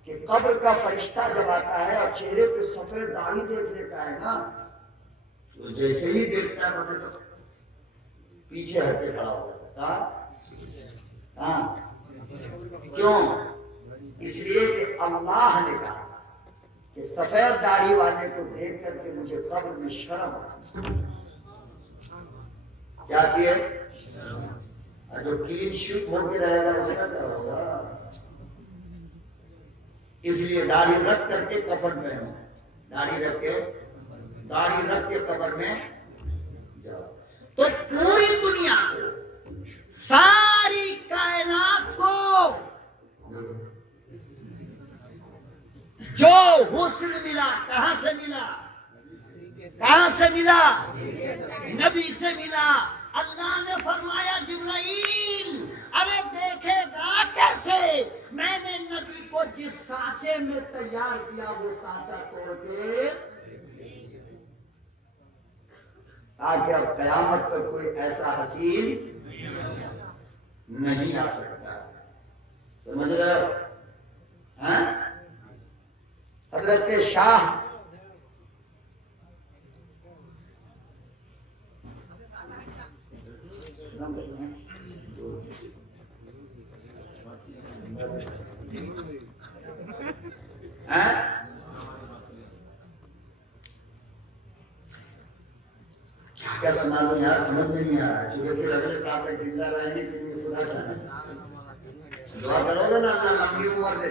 کہ قبر کا فرشتہ جب آتا ہے اور چہرے پہ سفید داڑھی دیکھ لیتا ہے نا تو جیسے ہی دیکھتا ہے ویسے تو پیچھے ہٹ کے کھڑا ہو جاتا ہے. ہاں کیوں؟ اس لیے کہ اللہ نے کہا کہ سفید داڑھی والے کو دیکھ کر کے مجھے قبر میں شرم آتی. کیا کیے؟ جو کلین شوٹ ہو کے رہے گا اس کا کیا ہوگا؟ اس لیے داڑھی رکھ کر کے کفن پہنو. داڑھی رکھ کے قبر میں جاؤ. تو پوری دنیا کو، ساری کائنات کو جو حسن ملا، کہاں سے ملا؟ کہاں سے ملا؟ نبی سے ملا. اللہ نے فرمایا جبرائیل ارے دیکھے گا کیسے؟ میں نے نبی کو جس سانچے میں تیار کیا وہ سانچا توڑ کے، تاکہ اب قیامت پر کوئی ایسا حسین نہیں آ سکتا. سمجھ رہے ہو؟ حضرت شاہ کیا سنا دوں یار، سمجھ میں نہیں آ رہا. کیونکہ پھر اگلے سال تک زندہ رہنے کے لیے خدا چاہے دعا کرو گے نا اللہ لمبی عمر دے.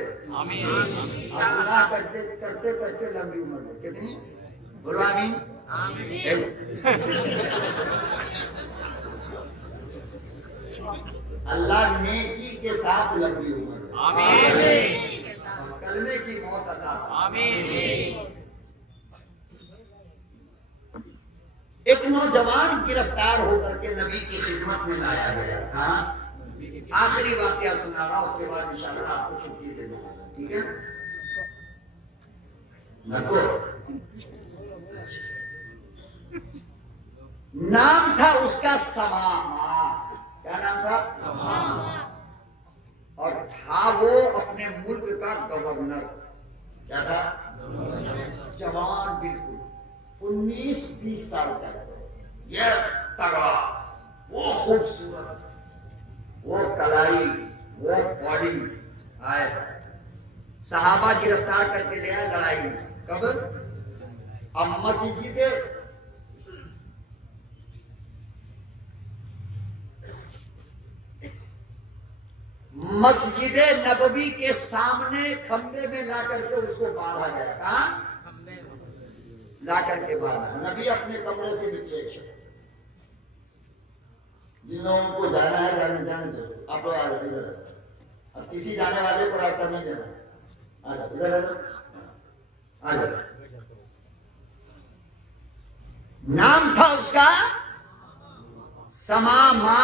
گناہ کرتے کرتے کرتے لمبی عمر دے. کتنی؟ بولو آمین. اللہ نیکی کے ساتھ لمبی عمر دے. کلمے کی موت اللہ. ایک نوجوان گرفتار ہو کر کے نبی کی خدمت میں لایا گیا. ہاں آخری واقعہ سنا رہا، اس کے بعد انشاءاللہ آپ کو چھٹی دے دوں گا. ٹھیک ہے؟ نام تھا اس کا سماما. کیا نام تھا؟ سماما. اور تھا وہ اپنے ملک کا گورنر. کیا تھا؟ جوان، بالکل 19-20 سال کا. یہ تگڑا، وہ خوبصورت، وہ کلائی، وہ باڈی. آئے صحابہ گرفتار کر کے لے آئے لڑائی میں. کب؟ اب مسجد نبوی کے سامنے کھمبے میں لا کر کے اس کو باندھا گیا. کہاں؟ لا کر کے باندھا. نبی اپنے کمرے سے نکلے. جن لوگوں کو جانا ہے جانے دو. آپ لوگ آ جائیں ادھر. اب کسی جانے والے کو راستہ نہیں دینا. آ جاؤ ادھر آ جاؤ. نام تھا اس کا سماما.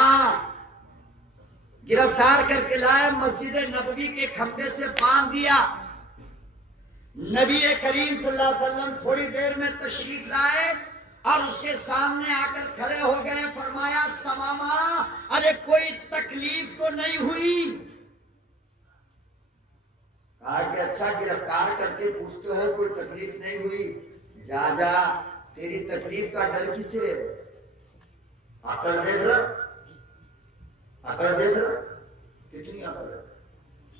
گرفتار کر کے لائے، مسجد نبوی کے کھمبے سے باندھ دیا. نبی کریم صلی اللہ علیہ وسلم تھوڑی دیر میں تشریف لائے اور اس کے سامنے آ کر کھڑے ہو گئے. فرمایا سماما ارے کوئی تکلیف تو نہیں ہوئی؟ کہا کہ اچھا گرفتار کر کے پوچھتے ہو کوئی تکلیف نہیں ہوئی. جا جا، تیری تکلیف کا ڈر کسے؟ عقل دیکھ رہا، عقل دیکھ رہا، کتنی عقل ہے.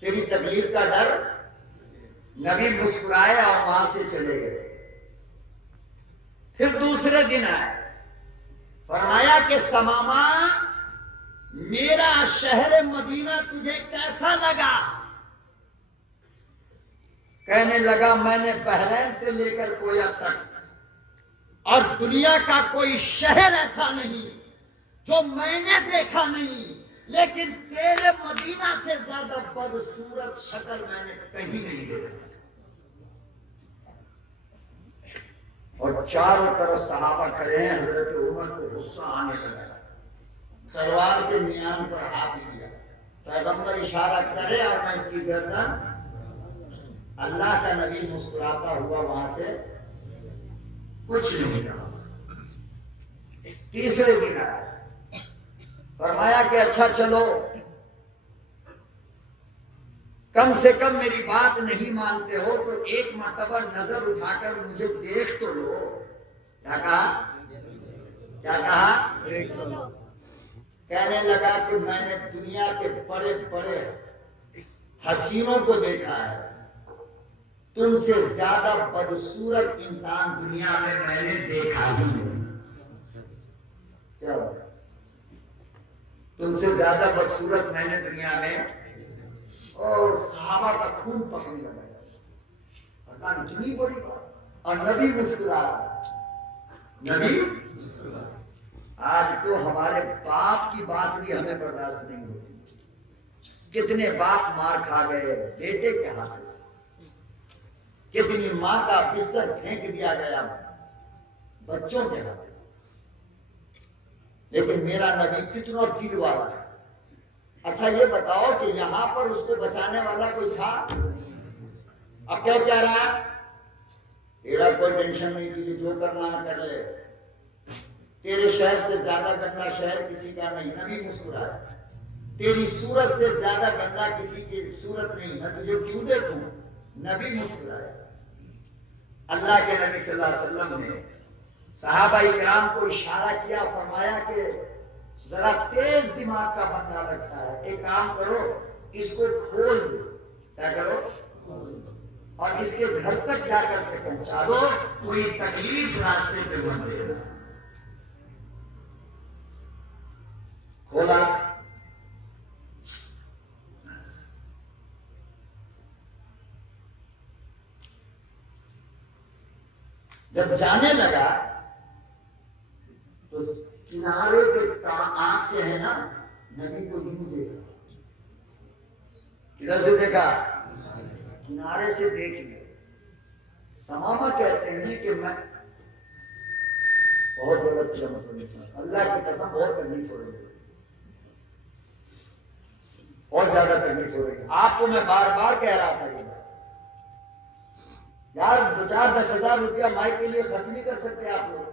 تیری تکلیف کا ڈر. نبی مسکرائے اور وہاں سے چلے گئے. پھر دوسرے دن آئے، فرمایا کہ سماما میرا شہر مدینہ تجھے کیسا لگا؟ کہنے لگا میں نے بحرین سے لے کر کویا تک اور دنیا کا کوئی شہر ایسا نہیں جو میں نے دیکھا نہیں، لیکن تیرے مدینہ سے زیادہ بدصورت شکل میں نے کہیں نہیں دیکھا۔ اور چاروں طرف صحابہ کھڑے ہیں، حضرت عمر کو غصہ آنے لگا، تلوار کے میان پر ہاتھ دیا، پیغمبر اشارہ کرے اور میں اس کی گردن، اللہ کا نبی مسکراتا ہوا وہاں سے کچھ نہیں کہا۔ تیسرے دن آیا، فرمایا کہ اچھا چلو، کم سے کم میری بات نہیں مانتے ہو تو ایک مرتبہ نظر اٹھا کر مجھے دیکھ تو لو۔ کیا کہا؟ کیا کہا؟ کہنے لگا کہ میں نے دنیا کے بڑے بڑے حسینوں کو دیکھا ہے، تم سے زیادہ بدصورت انسان دنیا میں نے دیکھا ہی نہیں۔ کیا ہوا؟ تم سے زیادہ بدصورت میں نے دنیا میں، اور صحابہ کا خون پکنے لگا، اتنی بڑی بات، اور نبی مسکرایا، نبی آج تو ہمارے باپ کی بات بھی ہمیں برداشت نہیں ہوتی، کتنے باپ مار کھا گئے بیٹے کے ہاتھ سے، کتنی ماں کا بستر پھینک دیا گیا بچوں کے ہاتھ سے، لیکن میرا نبی کتنا دل والا ہے۔ اچھا یہ بتاؤ کہ یہاں پر اس کو بچانے والا کوئی تھا؟ اب کیا رہا؟ تیرا کوئی ٹینشن نہیں، تجھے جو کرنا ہے کر لے، تیرے شہر سے زیادہ گندا شہر کسی کا نہیں، نبی مسکرایا، تیری صورت سے زیادہ گندا کسی کی صورت نہیں، میں تجھے کیوں دیکھوں، نبی مسکرایا۔ اللہ کے نبی صلی اللہ علیہ وسلم نے صحابہ اکرام کو اشارہ کیا، فرمایا کہ ذرا تیز دماغ کا بندہ لگتا ہے، ایک کام کرو، اس کو کھول دو، کیا کرو، اور اس کے گھر تک جا کر کے پہنچا دو، کوئی تکلیف راستے پہ مت دینا۔ کھولا، جب جانے لگا تو کنارے کے آنکھ سے ہے نا، نبی کو یوں دیکھا، کدھر سے دیکھا؟ کنارے سے دیکھ لیا۔ سمامہ کہتے ہیں کہ میں بہت غلط کیا، مطلب اللہ کی قسم بہت تکلیف ہو رہی ہے، بہت زیادہ تکلیف ہو رہی ہے، آپ کو میں بار بار کہہ رہا تھا یار 2-4-10 ہزار روپیہ مائک کے لیے خرچ نہیں کر سکتے آپ لوگ؟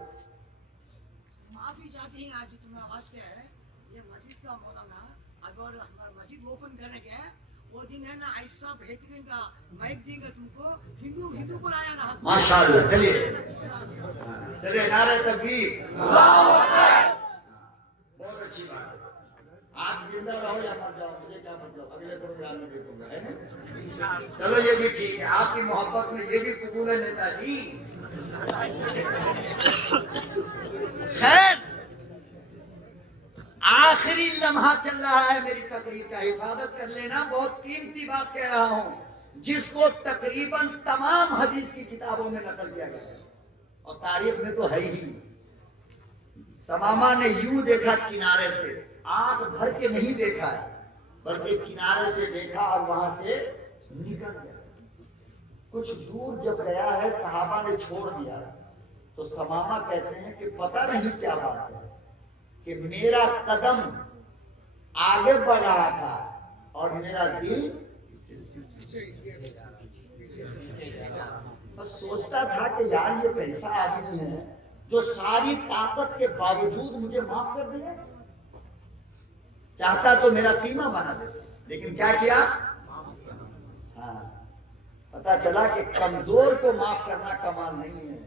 معافی چاہتے ہیں، آج تمہارا واسطے ہے، یہ مسجد کا مولانا اب اور ہمارا مسجد اوپن کرنے کے وہ دن ہے نا، ایسا بہترین کا مائک دیں گے تم کو، ہندو پر آیا رہا۔ ماشاءاللہ، چلیے نعرہ تکبیر، بہت اچھی بات ہے۔ آپ زندہ رہو یا مر جاؤ مجھے کیا مطلب، اگلے پروگرام میں دیکھوں گا، ہے نا؟ چلو یہ بھی ٹھیک ہے، آپ کی محبت میں یہ بھی قبول ہے نیتا جی۔ خیر، آخری لمحہ چل رہا ہے میری تقریر کا، حفاظت کر لینا، بہت قیمتی بات کہہ رہا ہوں، جس کو تقریباً تمام حدیث کی کتابوں میں نقل کیا گیا ہے اور تاریخ میں تو ہے ہی۔ سمامہ نے یوں دیکھا کنارے سے، آنکھ بھر کے نہیں دیکھا ہے بلکہ کنارے سے دیکھا اور وہاں سے نکل گیا۔ کچھ دور جب گیا ہے، صحابہ نے چھوڑ دیا، تو سمامہ کہتے ہیں کہ پتہ نہیں کیا بات ہے کہ میرا قدم آگے بڑھ رہا تھا اور میرا دل بس سوچتا تھا کہ یار یہ پیسہ آدمی ہے جو ساری طاقت کے باوجود مجھے معاف کر دیا، چاہتا تو میرا قیمہ بنا دیتا، لیکن کیا کیا؟ ہاں، پتا چلا کہ کمزور کو معاف کرنا کمال نہیں ہے،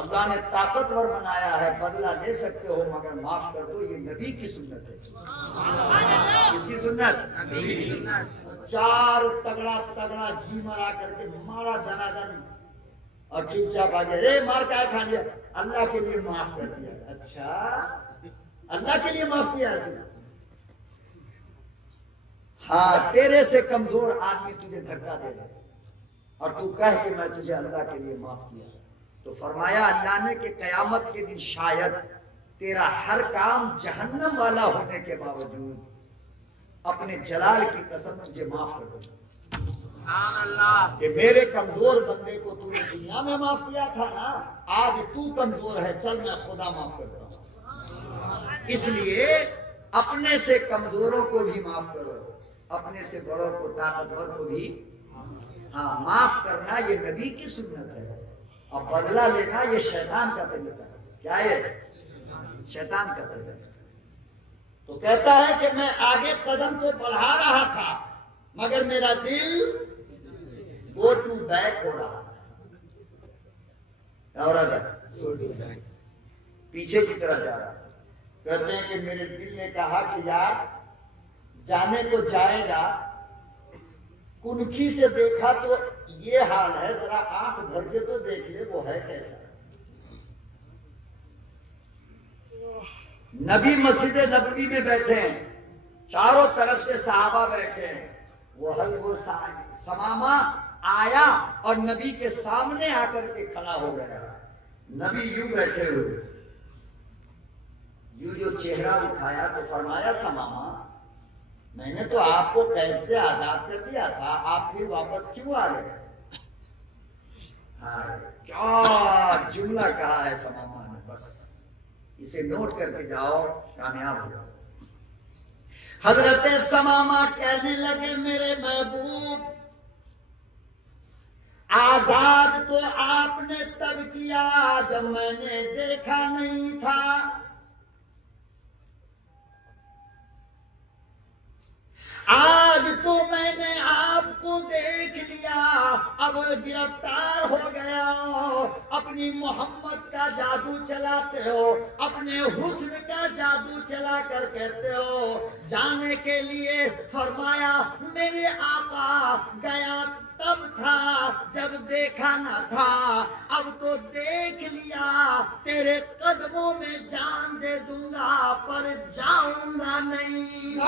اللہ نے طاقتور بنایا ہے، بدلہ لے سکتے ہو مگر معاف کر دو، یہ نبی کی سنت ہے۔ کس کی سنت؟ چار تگڑا جی مرا کر کے مارا دنا دن اور چپ چاپ آ گیا، رے مار کا کھا لیا، اللہ کے لیے معاف کر دیا۔ اچھا، اللہ کے لیے معاف کیا ہے؟ ہاں، تیرے سے کمزور آدمی تجھے دھکا دے گا، اور تو کہہ کہ میں تجھے اللہ کے لیے معاف کیا. تو فرمایا اللہ نے کہ قیامت کے دن شاید تیرا ہر کام جہنم والا ہونے کے باوجود اپنے جلال کی قسم تجھے معاف کر دوں کہ میرے کمزور بندے کو تو نے دنیا میں معاف کیا تھا نا, آج تو کمزور ہے, چل میں خدا معاف کرتا ہوں. اس لیے اپنے سے کمزوروں کو بھی معاف کرو, اپنے سے بڑوں کو طاقتور کو بھی. ہاں, معاف کرنا یہ نبی کی سنت ہے, اور بدلہ لینا یہ شیطان کا طریقہ ہے. کیا ہے؟ شیطان کا طریقہ. تو کہتا ہے کہ میں آگے قدم تو بڑھا رہا تھا مگر میرا دل گو ٹو بیک ہو رہا تھا, اور اگر پیچھے کی طرف جا رہا. کہتے ہیں کہ میرے دل نے کہا کہ یار جانے کو جائے گا, کنکھی سے دیکھا تو یہ حال ہے, ذرا آنکھ بھر کے تو دیکھ لے وہ ہے کیسا. نبی مسجد نبوی میں بیٹھے ہیں, چاروں طرف سے صحابہ بیٹھے ہیں, وہ سمامہ آیا اور نبی کے سامنے آ کر کے کھڑا ہو گیا. نبی یوں بیٹھے ہوئے, یوں جو چہرہ اٹھایا تو فرمایا سمامہ میں نے تو آپ کو قید سے آزاد کر دیا تھا, آپ پھر واپس کیوں آ گئے؟ ہاں, کیا جملہ کہا ہے سمامہ نے, بس اسے نوٹ کر کے جاؤ, کامیاب ہو جاؤ. حضرت سمامہ کہنے لگے میرے محبوب آزاد تو آپ نے تب کیا جب میں نے دیکھا نہیں تھا, آج تو میں نے آپ کو دیکھ لیا, اب گرفتار ہو گیا ہو, اپنی محمد کا جادو چلاتے ہو, اپنے حسن کا جادو چلا کر کہتے ہو جانے کے لیے. فرمایا میرے آقا گیا تب تھا جب دیکھا نہ تھا, اب تو دیکھ لیا, تیرے قدموں میں جان دے دوں گا پر جاؤں گا نہیں.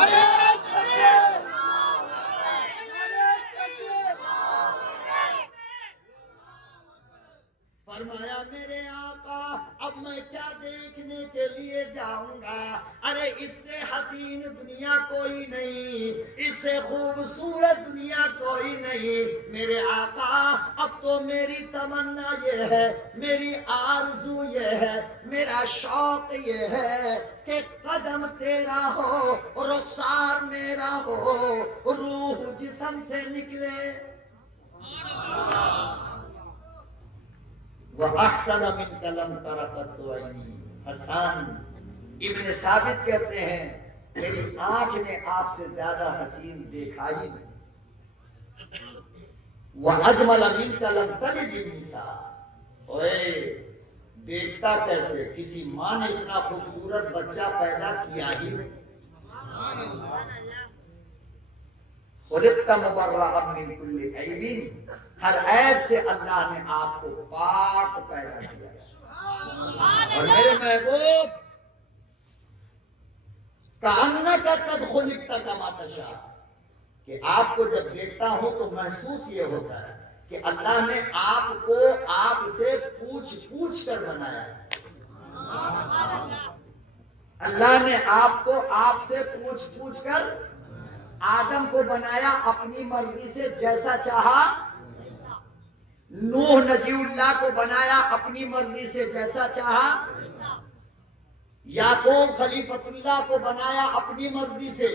فرمایا میرے آقا اب میں کیا دیکھنے کے لیے جاؤں گا, ارے اس سے حسین دنیا کوئی نہیں, اس سے خوبصورت دنیا کوئی نہیں. میرے آقا اب تو میری تمنا یہ ہے, میری آرزو یہ ہے, میرا شوق یہ ہے کہ قدم تیرا ہو, رخسار میرا ہو, روح جسم سے نکلے. وَأَحْسَنَ مِنْكَ لَمْ تَرَ قَطُّ عَيْنِي. حسان ابن ثابت کہتے ہیں میری آنکھ نے آپ سے زیادہ حسین دیکھا ہی نہیں. وَأَجْمَلَ مِنْكَ لَمْ تَلِدِ النِّسَاءُ. اوئے دیکھتا کیسے, کسی ماں نے اتنا خوبصورت بچہ پیدا کیا ہی نہیں. خلقت مبرأ من کل عیب, ہر عیب سے اللہ نے آپ کو پاک پیدا کیا. اور میرے محبوب کأنک قد خلقت کما تشاء, کہ آپ کو جب دیکھتا ہوں تو محسوس یہ ہوتا ہے کہ اللہ نے آپ کو آپ سے پوچھ پوچھ کر بنایا ہے. اللہ نے آپ کو آپ سے پوچھ پوچھ کر آدم کو بنایا اپنی مرضی سے جیسا چاہا, نوح نجی اللہ کو بنایا اپنی مرضی سے جیسا چاہا, یعقوب خلیفۃ اللہ کو بنایا اپنی مرضی سے,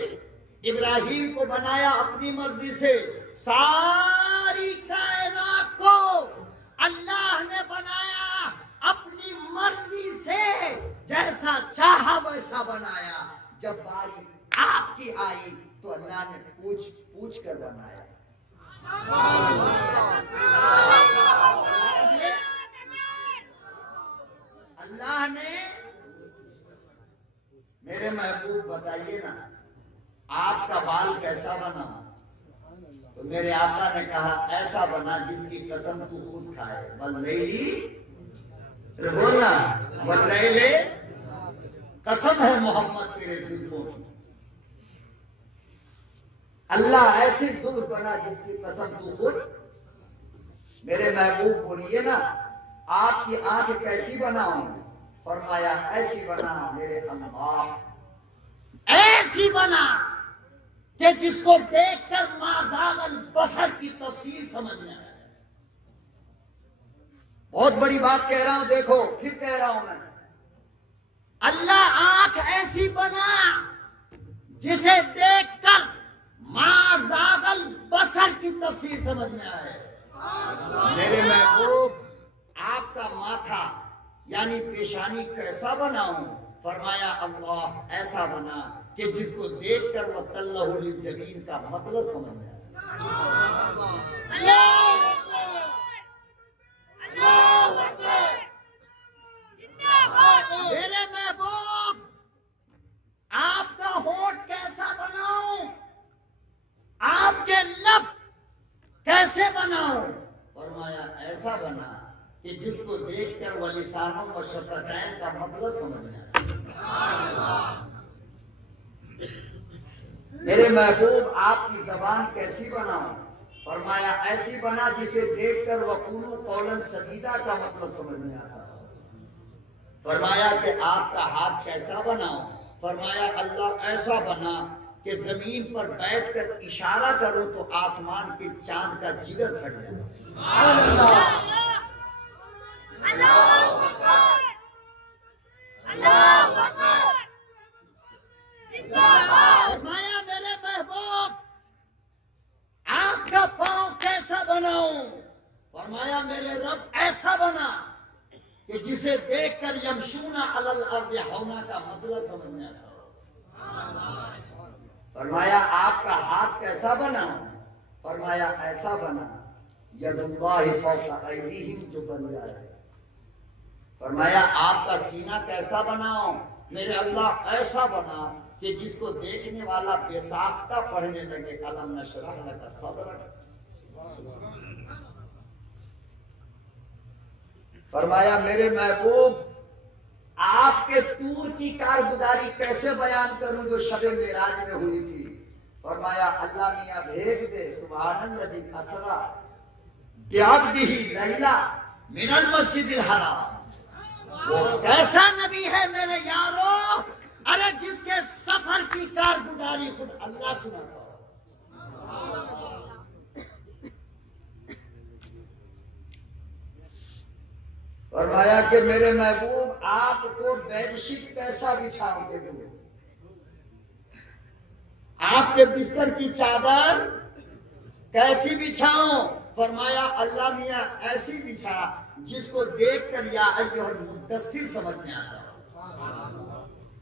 ابراہیم کو بنایا اپنی مرضی سے. ساری کائنات کو اللہ نے بنایا اپنی مرضی سے, جیسا چاہا ویسا بنایا. جب باری آپ کی آئی تو اللہ نے پوچھ پوچھ کر بنایا. اللہ نے, میرے محبوب بتائیے نا آپ کا بال کیسا بنا؟ تو میرے آقا نے کہا ایسا بنا جس کی قسم تو خود کھائے. واللیلی, بولنا واللیلی, قسم ہے محمد تیرے زلفوں کی. اللہ ایسی زلف بنا جس کی قسم تو خود میرے محبوب بولیے نا آپ کی آنکھ کیسی بناؤں؟ فرمایا ایسی بنا میرے اللہ، ایسی بنا کہ جس کو دیکھ کر ما زاغ البصر کی تفسیر سمجھ میں آئے۔ بہت بڑی بات کہہ رہا ہوں، دیکھو پھر کہہ رہا ہوں میں، اللہ آنکھ ایسی بنا جسے دیکھ کر ما زاغ البصر کی تفسیر سمجھ میں آئے۔ میرے محبوب آپ کا ماتھا یعنی پیشانی کیسا بناؤں؟ فرمایا اللہ ایسا بنا کہ جس کو دیکھ کر وہ تلہ للجبین کا مطلب سمجھ میں آئے۔ میرے محبوب آپ کا ہونٹ کیسا بناؤں؟ آپ کے لب کیسے بناؤں؟ فرمایا ایسا بنا کہ جس کو دیکھ کر وہ لسانوں و شفتین کا مطلب سمجھ میں آئے۔ میرے محبوب آپ کی زبان کیسی بناؤں؟ فرمایا ایسی بنا جسے دیکھ کر وقولوا قولا سدیدا کا مطلب سمجھ میں آتا۔ فرمایا کہ آپ کا ہاتھ کیسا بناؤں؟ فرمایا اللہ ایسا بنا کہ زمین پر بیٹھ کر اشارہ کروں تو آسمان کے چاند کا جگر پھٹ جائے۔ فرمایا میرے محبوب آپ کا پاؤں کیسا بناؤں؟ فرمایا میرے رب ایسا بنا کہ جسے دیکھ کر یمشون علی الارض ہونا کا مطلب سمجھ میں آتا۔ فرمایا آپ کا ہاتھ کیسا بنا؟ فرمایا ایسا بنا ید اللہ فوق ایدیہم جو بن جائے۔ فرمایا آپ کا سینہ کیسا بناؤں؟ میرے اللہ ایسا بنا کہ جس کو دیکھنے والا بے ساختہ پڑھنے لگے الم نشرح لک صدرک۔ فرمایا میرے محبوب آپ کے طور کی کارگزاری کیسے بیان کروں جو شب معراج میں ہوئی تھی؟ فرمایا اللہ میاں بھیج دے سبحان الذی اسری بعبدہ لیلا من المسجد الحرام۔ وہ کیسا نبی ہے میرے یارو، ارے جس کے سفر کی کارگزاری خود اللہ سناتا ہو۔ فرمایا کہ میرے محبوب آپ کو بیڈ شیٹ کیسا بچھاؤں گے دوں؟ آپ کے بستر کی چادر کیسی بچھاؤں؟ فرمایا اللہ میاں ایسی بچھا جس کو دیکھ کر یا ایھا المدثر سمجھ میں آتا۔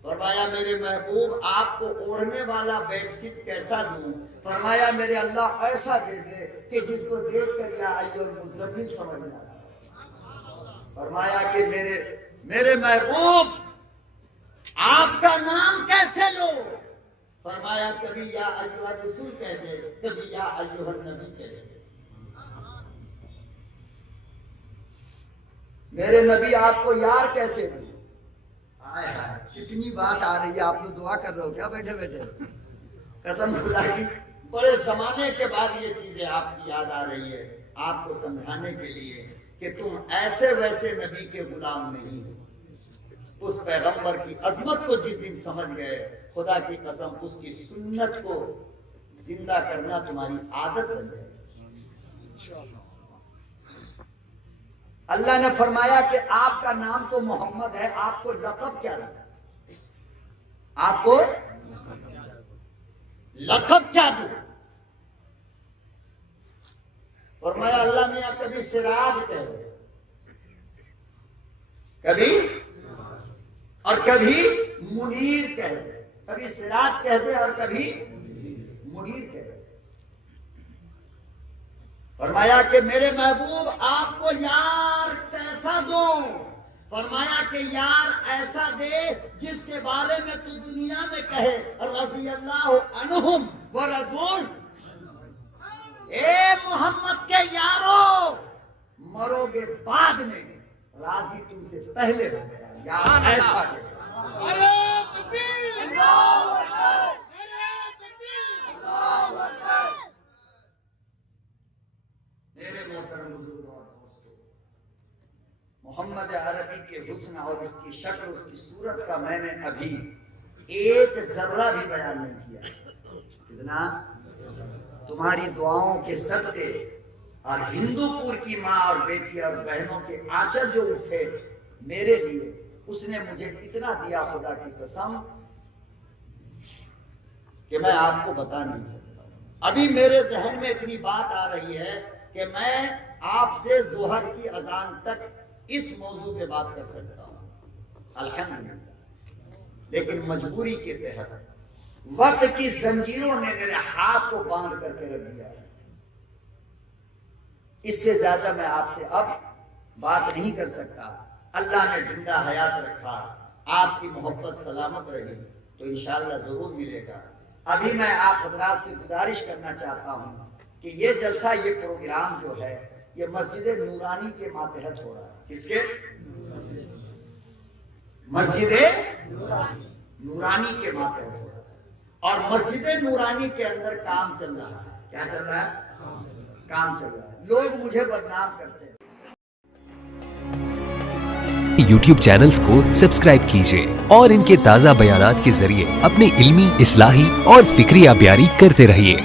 فرمایا میرے محبوب آپ کو اوڑھنے والا بیڈ شیٹ کیسا دوں؟ فرمایا میرے اللہ ایسا دے دے کہ جس کو دیکھ کر یا ایھا المزمل سمجھ میں آتا۔ فرمایا کہ میرے محبوب آپ کا نام کیسے لو؟ فرمایا کبھی یا ایھا الرسول کہہ دے، کبھی یا ایھا النبی کہہ دے۔ میرے نبی آپ کو یار کیسے دوں؟ آئے ہائے کتنی بات آ رہی ہے، آپ لوگ دعا کر رہے ہو کیا بیٹھے بیٹھے؟ قسم خدا کی بڑے زمانے کے بعد یہ چیزیں آپ کی یاد آ رہی ہے، آپ کو سمجھانے کے لیے کہ تم ایسے ویسے نبی کے غلام نہیں ہو۔ اس پیغمبر کی عظمت کو جس دن سمجھ گئے، خدا کی قسم اس کی سنت کو زندہ کرنا تمہاری عادت بن جائے۔ اللہ نے فرمایا کہ آپ کا نام تو محمد ہے، آپ کو لقب کیا دوں؟ آپ کو لقب کیا دوں؟ فرمایا اللہ میاں کبھی سراج کہہ دے، کبھی اور کبھی منیر کہہ دے، کبھی سراج کہہ دے اور کبھی منیر کہہ دے۔ فرمایا کہ میرے محبوب آپ کو یار کیسا دوں؟ فرمایا کہ یار ایسا دے جس کے بارے میں تو دنیا میں کہے رضی اللہ عنہم ورضوا۔ اے محمد کے یارو مرو گے بعد میں، راضی تم سے پہلے ہو گیا، یار ایسا دے۔ میرے محترم بزرگوں، محمد عربی کے حسن اور اس کی شکل اس کی صورت کا میں نے ابھی ایک ذرہ بھی بیان نہیں کیا. کتنا؟ تمہاری دعاؤں کے صدقے اور ہندو پور کی ماں اور بیٹی اور بہنوں کے آنچل جو اٹھے میرے لیے، اس نے مجھے اتنا دیا خدا کی قسم کہ میں آپ کو بتا نہیں سکتا. ابھی میرے ذہن میں اتنی بات آ رہی ہے کہ میں آپ سے ظہر کی اذان تک اس موضوع پہ بات کر سکتا ہوں الحمدللہ، لیکن مجبوری کے تحت وقت کی زنجیروں نے میرے ہاتھ کو باندھ کر کے رکھ دیا ہے. اس سے زیادہ میں آپ سے اب بات نہیں کر سکتا. اللہ نے زندہ حیات رکھا، آپ کی محبت سلامت رہی تو انشاءاللہ ضرور ملے گا. ابھی میں آپ حضرات سے گزارش کرنا چاہتا ہوں کہ یہ جلسہ، یہ پروگرام جو ہے یہ مسجد نورانی کے ماتحت ہو رہا ہے. کس کے؟ مسجد نورانی کے ماتحت ہو رہا ہے. اور مسجد نورانی کے اندر کام چل رہا ہے. کیا چل رہا ہے؟ کام چل رہا ہے. لوگ مجھے بدنام کرتے ہیں. YouTube چینلز کو سبسکرائب کیجیے اور ان کے تازہ بیانات کے ذریعے اپنے علمی، اصلاحی اور فکری آبیاری کرتے رہیے.